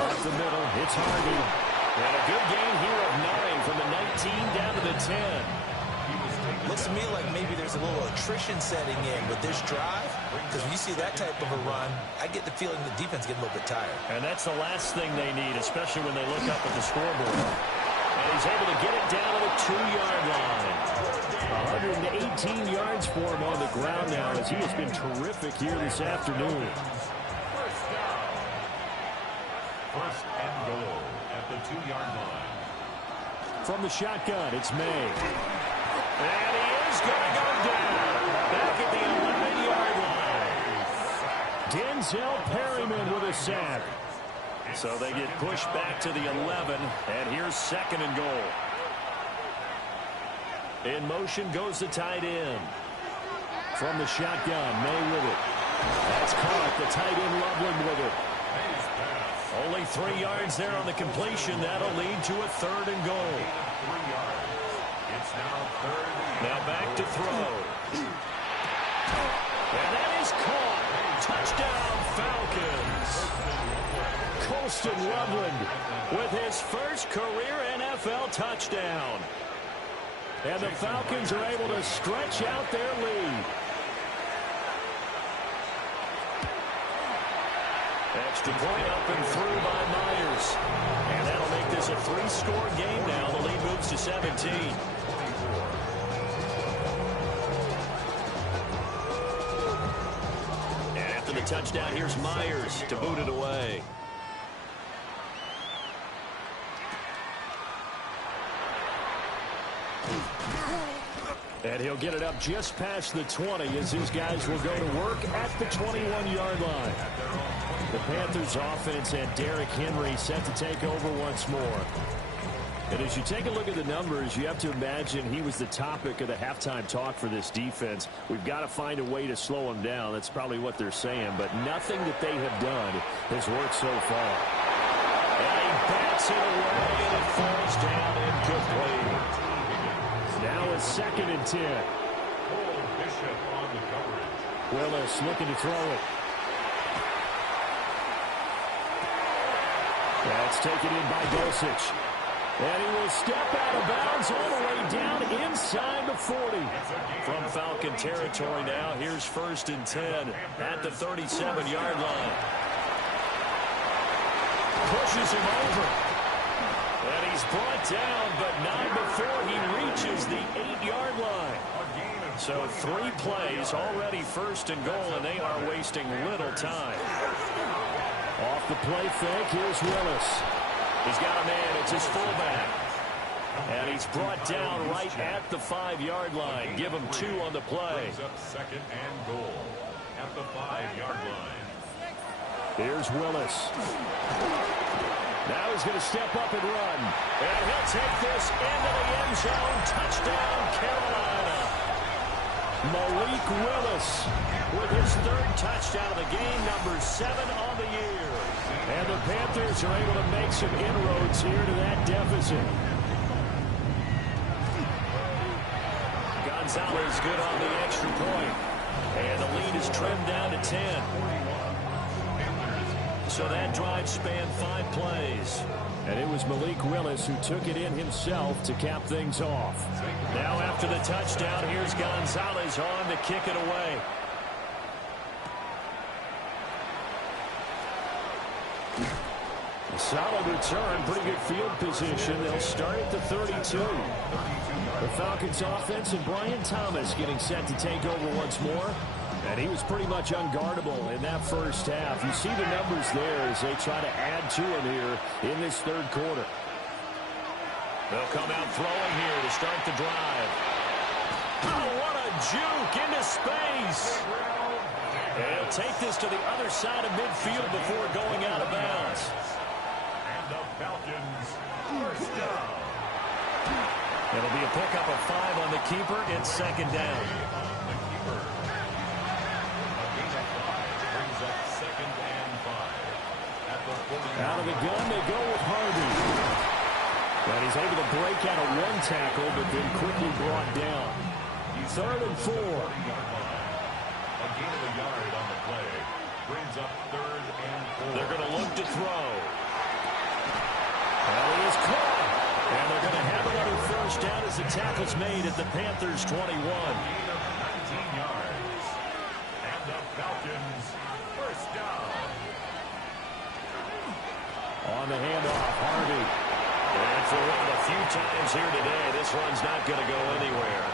Up the middle, it's Harvey. And a good gain here of 9 from the 19 down to the 10. Looks to me like maybe there's a little attrition setting in with this drive, because when you see that type of a run, I get the feeling the defense getting a little bit tired. And that's the last thing they need, especially when they look up at the scoreboard. And he's able to get it down to the 2-yard line. 118 yards for him on the ground now, as he has been terrific here this afternoon. First and goal at the 2-yard line. From the shotgun, it's May. And he is going to go down. Back at the 11-yard line. Denzel Perryman with a sack. So they get pushed back to the 11, and here's 2nd and goal. In motion goes the tight end. From the shotgun, May with it. That's caught. The tight end Loveland with it. Only 3 yards there on the completion. That'll lead to a 3rd and goal. 3 yards. It's now 3rd. Now back to throw. And that is caught. Touchdown, Falcons. Colston Loveland with his first career NFL touchdown. And the Falcons are able to stretch out their lead. Extra point up and through by Myers. And that'll make this a 3-score game now. The lead moves to 17. And after the touchdown, here's Myers to boot it away. And he'll get it up just past the 20 as his guys will go to work at the 21-yard line. The Panthers offense and Derrick Henry set to take over once more. And as you take a look at the numbers, you have to imagine he was the topic of the halftime talk for this defense. We've got to find a way to slow him down. That's probably what they're saying. But nothing that they have done has worked so far. And he bats it away, and it falls down incomplete. Now a 2nd and 10. Bishop on the coverage. Willis looking to throw it. That's taken in by Dosich. And he will step out of bounds all the way down inside the 40. From Falcon territory now, here's 1st and 10 at the 37-yard line. Pushes him over. And he's brought down, but not before he reaches the 8-yard line. So 3 plays, already 1st and goal, and they are wasting little time. Off the play fake, here's Willis. He's got a man, it's his fullback. And he's brought down right at the 5-yard line. Give him 2 on the play. Brings up 2nd and goal at the 5-yard line. Here's Willis. Now he's going to step up and run. And he'll take this into the end zone. Touchdown, Carolina. Malik Willis with his 3rd touchdown of the game, number 7 on the year. And the Panthers are able to make some inroads here to that deficit. Gonzalez good on the extra point. And the lead is trimmed down to 10. So that drive spanned 5 plays. And it was Malik Willis who took it in himself to cap things off. Now after the touchdown, here's Gonzalez on to kick it away. Solid return, pretty good field position. They'll start at the 32. The Falcons offense and Brian Thomas getting set to take over once more. And he was pretty much unguardable in that first half. You see the numbers there as they try to add to him here in this third quarter. They'll come out throwing here to start the drive. Oh, what a juke into space. And he'll take this to the other side of midfield before going out of bounds. And the Falcons first down. It'll be a pickup of 5 on the keeper. It's second down. Out of the gun, they go with Harvey. And he's able to break out of one tackle, but then quickly brought down. 3rd and 4. A gain of a yard on the play. Brings up 3rd and 4. They're going to look to throw. Well, he is caught. And they're going to have another first down as the tackle's made at the Panthers' 21. Gain of 19 yards. And the Falcons first down. On the handoff, Harvey. And for one of the few times here today, this one's not going to go anywhere.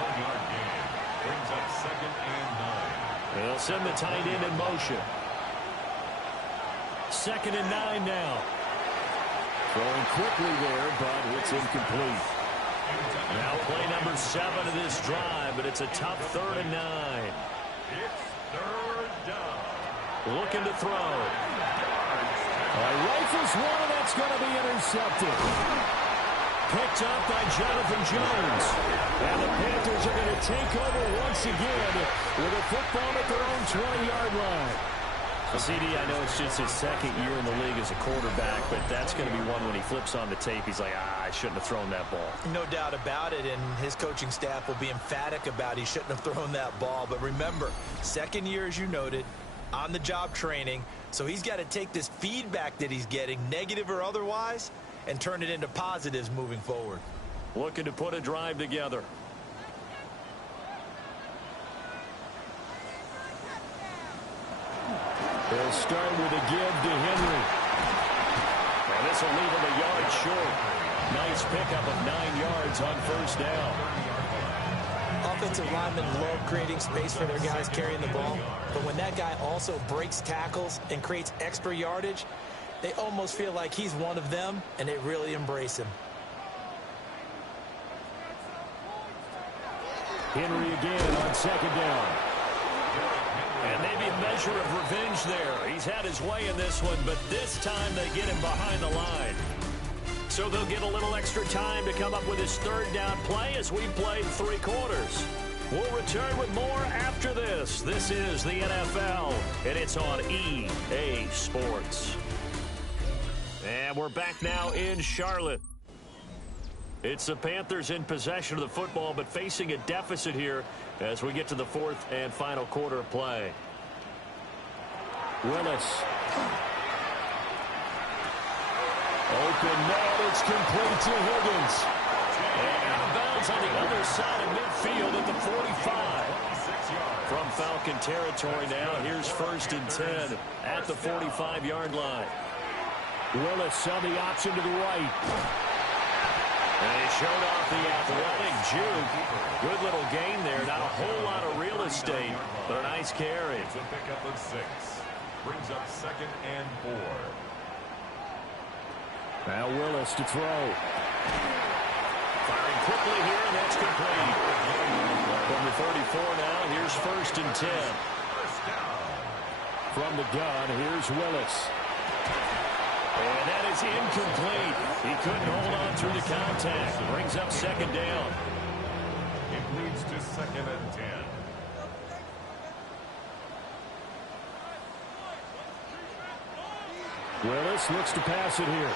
1 yard gain. Brings up 2nd and 9. They'll send the tight end in motion. 2nd and 9 now. Throwing quickly there, but it's incomplete. Now play number 7 of this drive, but it's a tough 3rd and 9. It's 3rd down. Looking to throw. Rifles one, and that's going to be intercepted. Picked up by Jonathan Jones. And the Panthers are going to take over once again with a football at their own 20-yard line. CD, I know it's just his 2nd year in the league as a quarterback, but that's going to be one when he flips on the tape. He's like, I shouldn't have thrown that ball. No doubt about it, and his coaching staff will be emphatic about he shouldn't have thrown that ball. But remember, 2nd year, as you noted, on-the-job training, so he's got to take this feedback that he's getting, negative or otherwise, and turn it into positives moving forward. Looking to put a drive together. They'll start with a give to Henry. And this will leave him a yard short. Nice pickup of 9 yards on first down. Offensive linemen love creating space for their guys carrying the ball, but when that guy also breaks tackles and creates extra yardage, they almost feel like he's one of them, and they really embrace him. Henry again on 2nd down. And maybe a measure of revenge there. He's had his way in this one, but this time they get him behind the line. So they'll get a little extra time to come up with his 3rd down play as we play 3 quarters. We'll return with more after this. This is the NFL, and it's on EA Sports. And we're back now in Charlotte. It's the Panthers in possession of the football, but facing a deficit here as we get to the 4th and final quarter of play. Willis. Open net, it's complete to Higgins. And out of bounds on the other side of midfield at the 45. From Falcon territory now, here's 1st and 10 at the 45-yard line. Willis on the option to the right. And he showed off the athletic juke. Good little gain there. Not a whole lot of real estate, but a nice carry. It's a pickup of 6. Brings up 2nd and 4. Now Willis to throw. Firing quickly here, and that's complete. From the 34 now, here's 1st and 10. From the gun, here's Willis. And that is incomplete. He couldn't hold on through the contact. Brings up 2nd down. It leads to 2nd and 10. Willis looks to pass it here.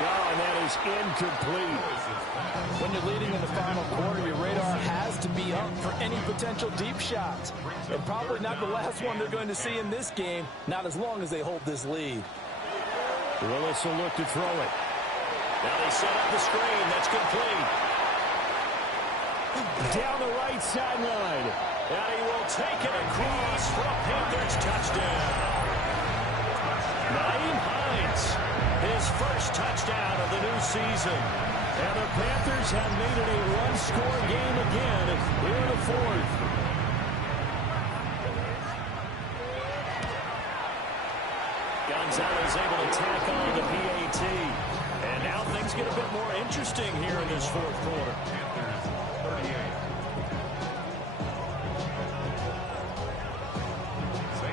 Oh, and that is incomplete. When you're leading in the final quarter, your radar has to be up for any potential deep shots. And probably not the last one they're going to see in this game, not as long as they hold this lead. Willis will look to throw it. Now they set up the screen. That's complete. Down the right sideline. And he will take it across for a Panthers touchdown. Nyheim Hines, his first touchdown of the new season. And the Panthers have made it a one-score game again here in the fourth. Gonzalez able to tack on the PAT. And now things get a bit more interesting here in this fourth quarter. Panthers 38.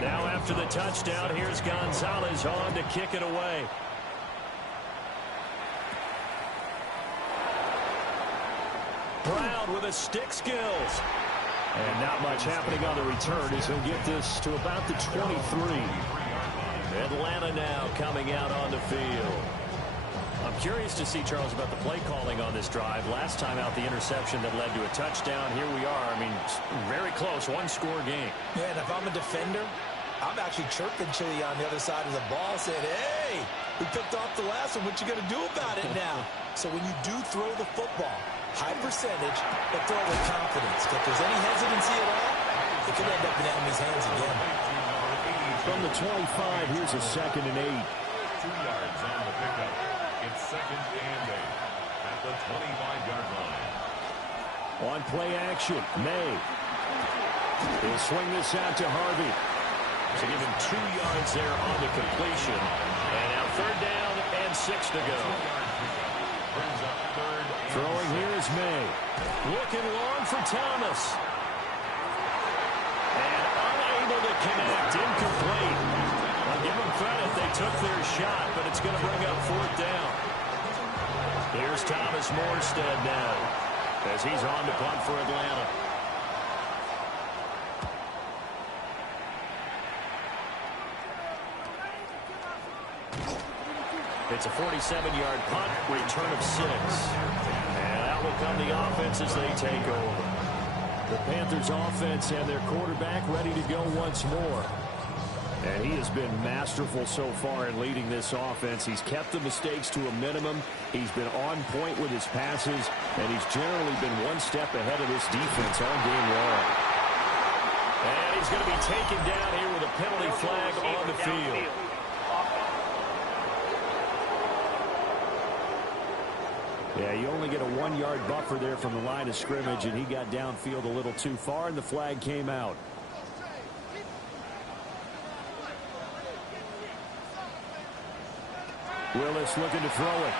Now after the touchdown, here's Gonzalez on to kick it away. Brown with his stick skills. And not much happening on the return as he'll get this to about the 23. Atlanta now coming out on the field. I'm curious to see, Charles, about the play calling on this drive. Last time out, the interception that led to a touchdown. Here we are. I mean, very close, one-score game. Yeah, and if I'm a defender, I'm actually chirping to you on the other side of the ball saying, hey, we picked off the last one. What you going to do about it now? So when you do throw the football, high percentage, but throw it with confidence. If there's any hesitancy at all, it could end up in enemy's hands again. From the 25, here's a 2nd and 8. 2 yards on the pickup. It's 2nd and 8 at the 25-yard line. On play action, May. He'll swing this out to Harvey. So give him 2 yards there on the completion. And now 3rd down and 6 to go. Brings up 3rd and Throwing here is May. Looking long for Thomas. And unable to connect, incomplete. I'll give them credit, they took their shot, but it's going to bring up 4th down. Here's Thomas Morstead now, as he's on to punt for Atlanta. It's a 47-yard punt, return of 6. And out will come the offense as they take over. The Panthers offense and their quarterback ready to go once more. And he has been masterful so far in leading this offense. He's kept the mistakes to a minimum. He's been on point with his passes, and he's generally been one step ahead of this defense all game long. And he's going to be taken down here with a penalty flag on the field. Yeah, you only get a 1-yard buffer there from the line of scrimmage, and he got downfield a little too far, and the flag came out. Willis looking to throw it.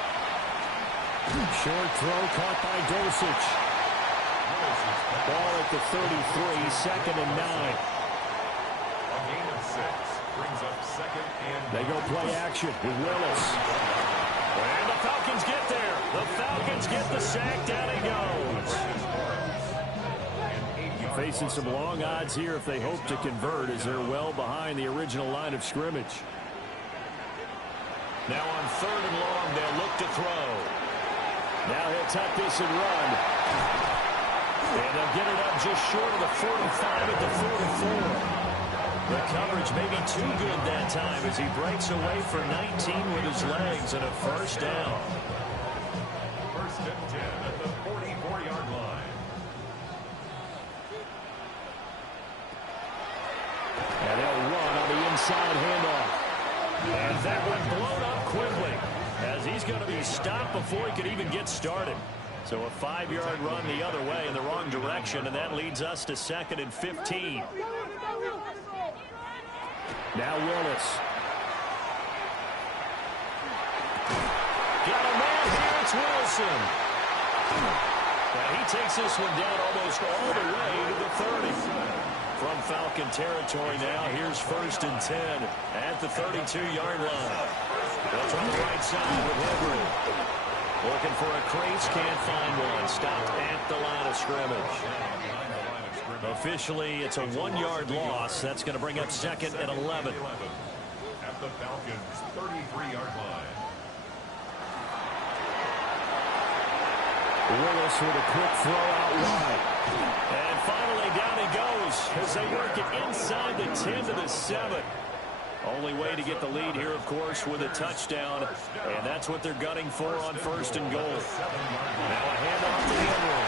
Short throw caught by Dulcich. Ball at the 33, 2nd and 9. a gain of 6. Brings up 2nd and 9. They go play action with Willis. And the Falcons get there. The Falcons get the sack. Down he goes. Facing some long odds here if they hope to convert, as they're well behind the original line of scrimmage. Now on 3rd and long, they'll look to throw. Now he'll tuck this and run. And they'll get it up just short of the 45 at the 44. The coverage may be too good that time as he breaks away for 19 with his legs and a 1st down. 1st and 10 at the 44-yard line. And they'll run on the inside handoff. And that one blown up quickly as he's going to be stopped before he could even get started. So a 5-yard run the other way in the wrong direction, and that leads us to 2nd and 15. Now Willis. Got a man here, it's Wilson. And he takes this one down almost all the way to the 30. From Falcon territory now, here's 1st and 10 at the 32-yard line. That's on the right side with Henry. Looking for a crease, can't find one. Stopped at the line of scrimmage. Officially, it's a 1-yard loss. That's going to bring up 2nd and 11. At the Falcons' 33-yard line. Willis with a quick throw out wide. And finally down he goes as they work it inside the 10 to the 7. Only way to get the lead here, of course, with a touchdown. And that's what they're gunning for on 1st and goal. Now a handoff to Henry.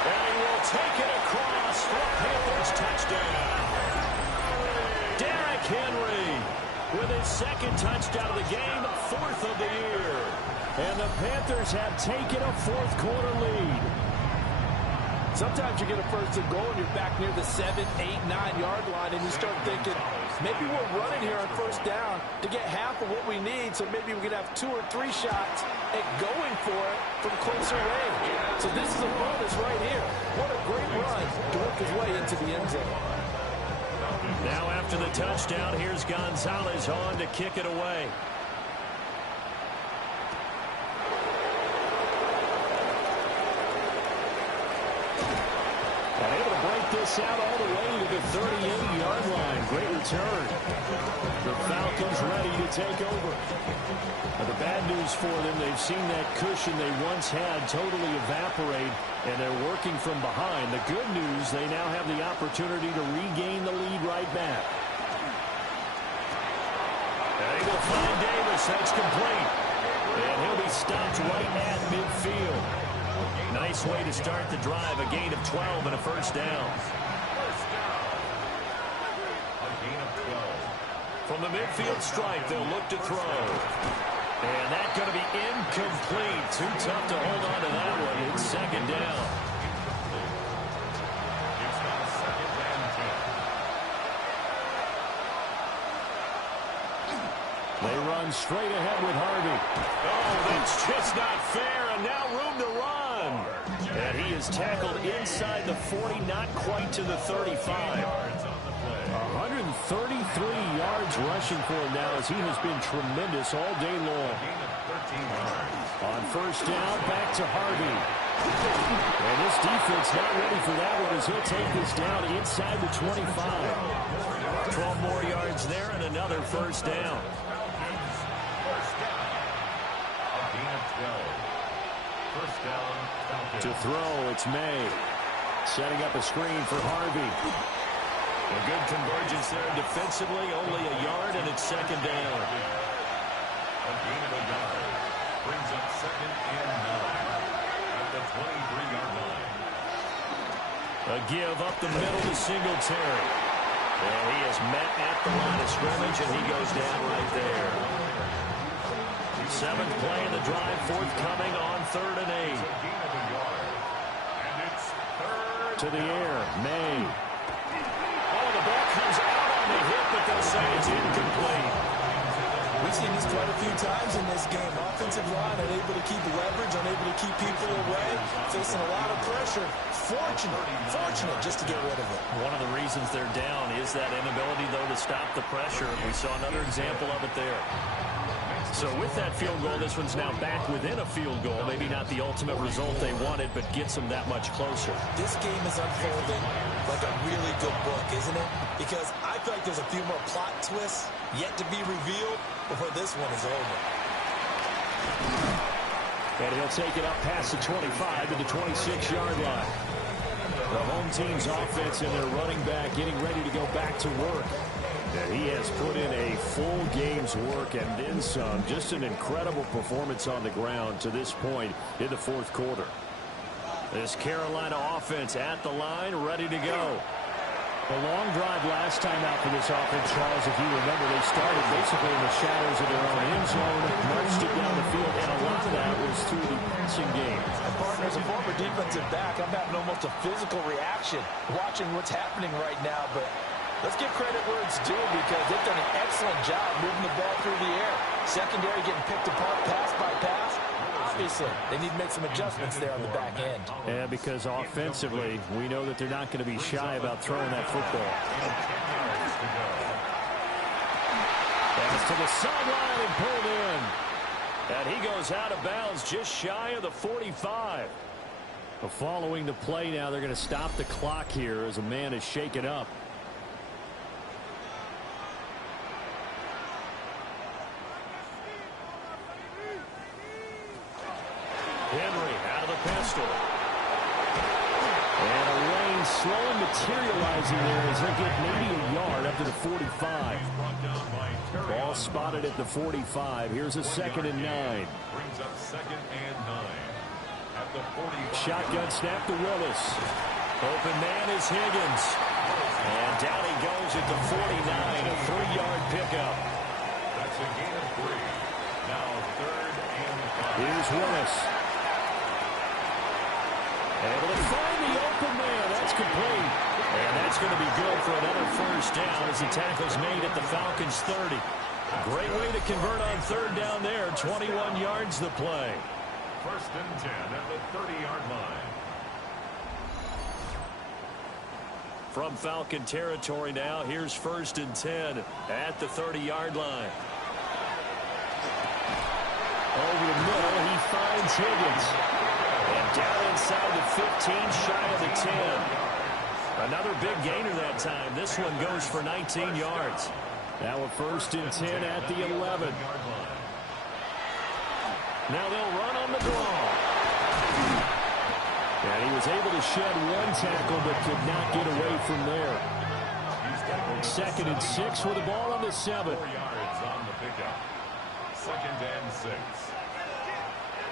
And he will take it across for a Panthers touchdown. Derrick Henry with his second touchdown of the game, fourth of the year. And the Panthers have taken a fourth quarter lead. Sometimes you get a first and goal and you're back near the 7, 8, 9-yard line and you start thinking, maybe we're running here on first down to get half of what we need, so maybe we can have 2 or 3 shots at going for it from closer range. So this is a bonus right here. What a great run to work his way into the end zone. Now after the touchdown, here's Gonzalez on to kick it away. And able to break this out all the way to the 38-yard line. Great return. The Falcons ready to take over. But the bad news for them, they've seen that cushion they once had totally evaporate, and they're working from behind. The good news, they now have the opportunity to regain the lead right back. And they will find Davis. That's complete. And he'll be stopped right at midfield. Nice way to start the drive. A gain of 12 and a first down. From the midfield stripe, they'll look to throw. And that's going to be incomplete. Too tough to hold on to that one. It's second down. They run straight ahead with Harvey. Oh, that's just not fair. And now room to run. And he is tackled inside the 40, not quite to the 35. 133 yards rushing for him now, as he has been tremendous all day long. On first down, back to Harvey. And this defense not ready for that one, as he'll take this down inside the 25. 12 more yards there and another first down. To throw, it's May. Setting up a screen for Harvey. A good convergence there defensively, only a yard, and it's second down. A gain of a yard brings up second and 9 at the 23-yard line. A give up the middle to Singletary. And he is met at the line of scrimmage, and he goes down right there. 7th play in the drive, forthcoming on 3rd and 8. And it's third. To the air, May. Oh, the ball comes out on the hit, but they'll say it's incomplete. We've seen this quite a few times in this game. Offensive line unable to keep leverage, unable to keep people away, facing a lot of pressure. Fortunate just to get rid of it. One of the reasons they're down is that inability, though, to stop the pressure. We saw another example of it there. So with that field goal, this one's now back within a field goal. Maybe not the ultimate result they wanted, but gets them that much closer. This game is unfolding like a really good book, isn't it? Because I feel like there's a few more plot twists yet to be revealed before this one is over. And he'll take it up past the 25 to the 26-yard line. The home team's offense and their running back getting ready to go back to work. And he has put in a full game's work and then some. Just an incredible performance on the ground to this point in the fourth quarter. This Carolina offense at the line, ready to go. A long drive last time out for this offense, Charles. If you remember, they started basically in the shadows of their own end zone, marched it down the field, and a lot of that was through the passing game. And partner, as a former defensive back, I'm having almost a physical reaction watching what's happening right now, but let's give credit where it's due, because they've done an excellent job moving the ball through the air. Secondary getting picked apart pass by pass. Obviously, they need to make some adjustments there on the back end. Yeah, because offensively, we know that they're not going to be shy about throwing that football. Pass to the sideline and pulled in. And he goes out of bounds just shy of the 45. Following the play now, they're going to stop the clock here as a man is shaken up. Henry out of the pistol. And a rain slowly materializing there as he'll get maybe a yard up to the 45. Ball spotted at the 45. Here's a 2nd and 9. Brings up 2nd and 9 at the Shotgun snap to Willis. Open man is Higgins. And down he goes at the 49, a 3-yard pickup. That's a gain of 3. Now 3rd and 5. Here's Willis. Able to find the open man. That's complete. And that's going to be good for another first down as the tackle's made at the Falcons' 30. Great way to convert on 3rd down there. 21 yards the play. 1st and 10 at the 30-yard line. From Falcon territory now, here's 1st and 10 at the 30-yard line. Over the middle, he finds Higgins. And down inside the 15, shy of the 10. Another big gainer that time. This one goes for 19 yards. Now a 1st and 10 at the 11. Now they'll run on the draw. And he was able to shed one tackle but could not get away from there. 2nd and 6 with the ball on the 7. 4 yards on the pickup. 2nd and 6.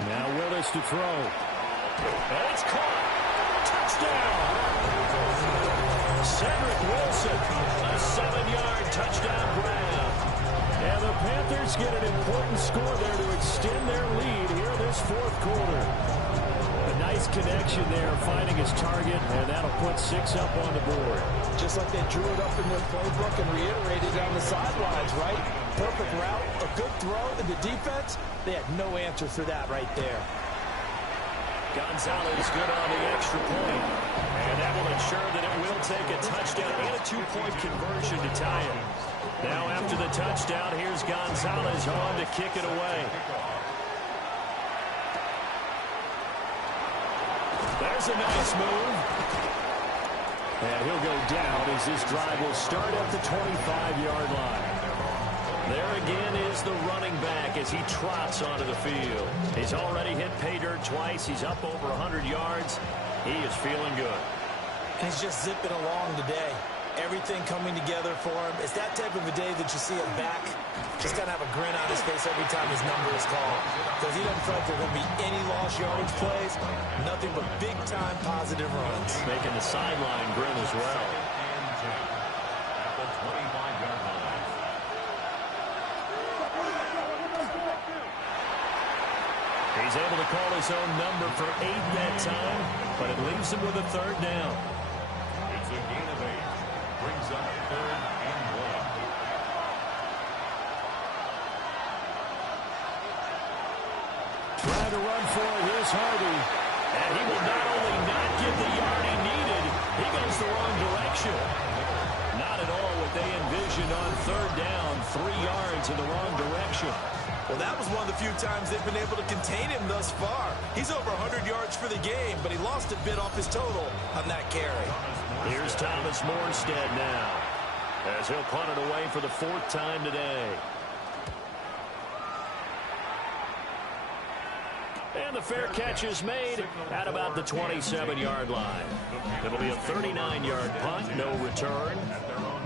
Now Willis to throw. And it's caught. Touchdown. Cedric Wilson, a 7-yard touchdown grab. And the Panthers get an important score there to extend their lead here this 4th quarter. A nice connection there, finding his target, and that'll put 6 up on the board. Just like they drew it up in their playbook and reiterated it on the sidelines, right? Perfect route, a good throw, and the defense, they had no answer for that right there. Gonzalez good on the extra point. And that will ensure that it will take a touchdown and a 2-point conversion to tie it. Now after the touchdown, here's Gonzalez on to kick it away. There's a nice move. And he'll go down as this drive will start at the 25-yard line. There again is the running back as he trots onto the field. He's already hit pay dirt twice. He's up over 100 yards. He is feeling good. He's just zipping along today. Everything coming together for him. It's that type of a day that you see him back. Just kind of have a grin on his face every time his number is called. Because he doesn't feel like there are going to be any lost yardage plays. Nothing but big-time positive runs. Making the sideline grin as well. At the 25-yard line. He's able to call his own number for 8 that time, but it leaves him with a 3rd down. It's a gain of 8. Brings up 3rd and 1. Trying to run for it. Here's Harvey. And he will not only not get the yard he needed, he goes the wrong direction. Not at all what they envisioned on 3rd down. 3 yards in the wrong direction. Well, that was one of the few times they've been able to contain him thus far. He's over 100 yards for the game, but he lost a bit off his total on that carry. Here's Thomas Morstead now, as he'll punt it away for the 4th time today. And the fair catch is made at about the 27-yard line. It'll be a 39-yard punt, no return.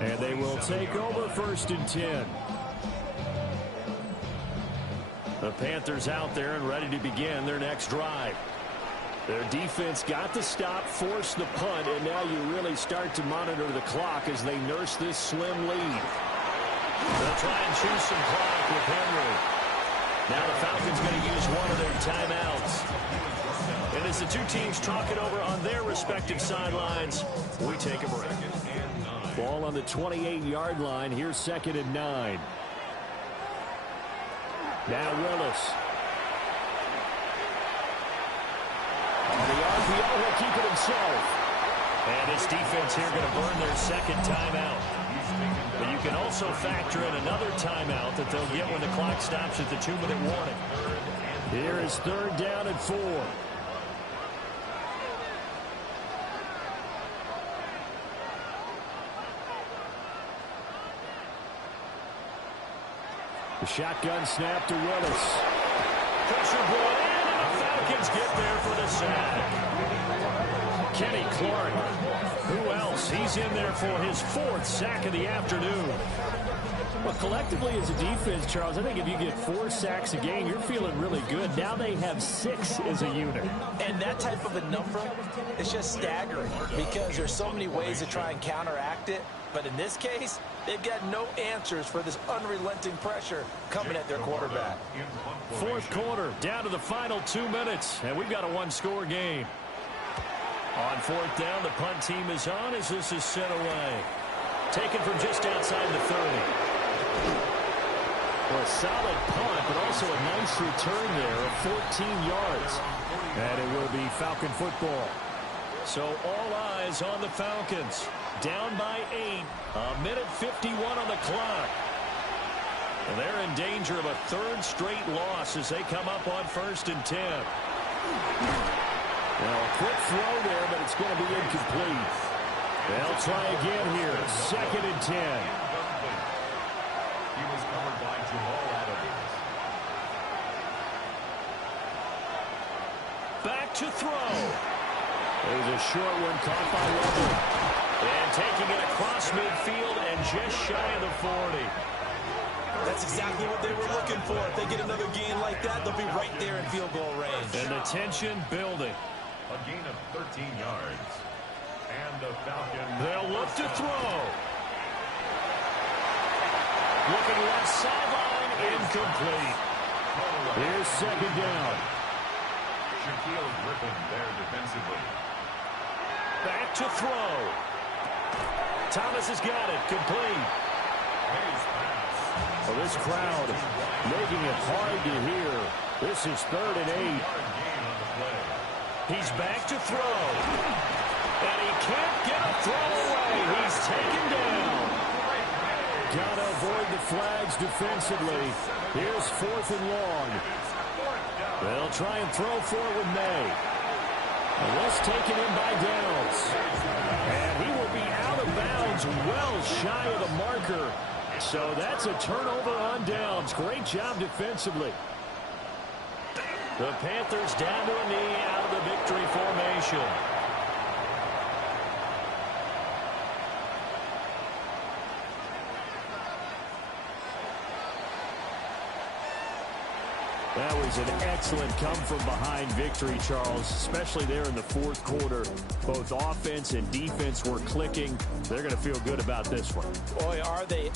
And they will take over 1st and 10. The Panthers out there and ready to begin their next drive. Their defense got the stop, forced the punt, and now you really start to monitor the clock as they nurse this slim lead. They'll try and choose some clock with Henry. Now the Falcons going to use one of their timeouts. And as the two teams talk it over on their respective sidelines, we take a break. Ball on the 28-yard line. Here's 2nd and 9. Now Willis. The RPO will keep it himself. And this defense here going to burn their 2nd timeout. But you can also factor in another timeout that they'll get when the clock stops at the 2-minute warning. Here is 3rd down and 4. The shotgun snap to Willis. Pressure brought in, and the Falcons get there for the sack. Kenny Clark. Who else? He's in there for his 4th sack of the afternoon. Well, collectively as a defense, Charles, I think if you get 4 sacks a game, you're feeling really good. Now they have 6 as a unit. And that type of a number is just staggering because there's so many ways to try and counteract it. But in this case, they've got no answers for this unrelenting pressure coming at their quarterback. Fourth quarter, down to the final 2 minutes, and we've got a one-score game. On fourth down, the punt team is on as this is sent away. Taken from just outside the 30. Well, a solid punt, but also a nice return there of 14 yards. And it will be Falcon football. So all eyes on the Falcons. Down by 8. A minute 51 on the clock. And they're in danger of a third straight loss as they come up on 1st and 10. Well, a quick throw there, but it's going to be incomplete. They'll try again here. 2nd and 10. He was covered by Jamal Adams. Back to throw. There's a short one caught by Lovell. And taking it across midfield and just shy of the 40. That's exactly what they were looking for. If they get another gain like that, they'll be right there in field goal range. And the tension building. A gain of 13 yards. And the Falcons. They'll look to throw. Looking left sideline, incomplete. Here's 2nd down. Shaquille Griffin there defensively. Back to throw. Thomas has got it, complete. Well, this crowd making it hard to hear. This is 3rd and 8. He's back to throw. And he can't get a throw away. He's taken down. Got to avoid the flags defensively. Here's 4th and long. They'll try and throw for it with May. And this taken in by Downs. And he will be out of bounds well shy of the marker. So that's a turnover on downs. Great job defensively. The Panthers down to a knee out of the victory formation. That was an excellent come-from-behind victory, Charles, especially there in the 4th quarter. Both offense and defense were clicking. They're going to feel good about this one. Boy, are they.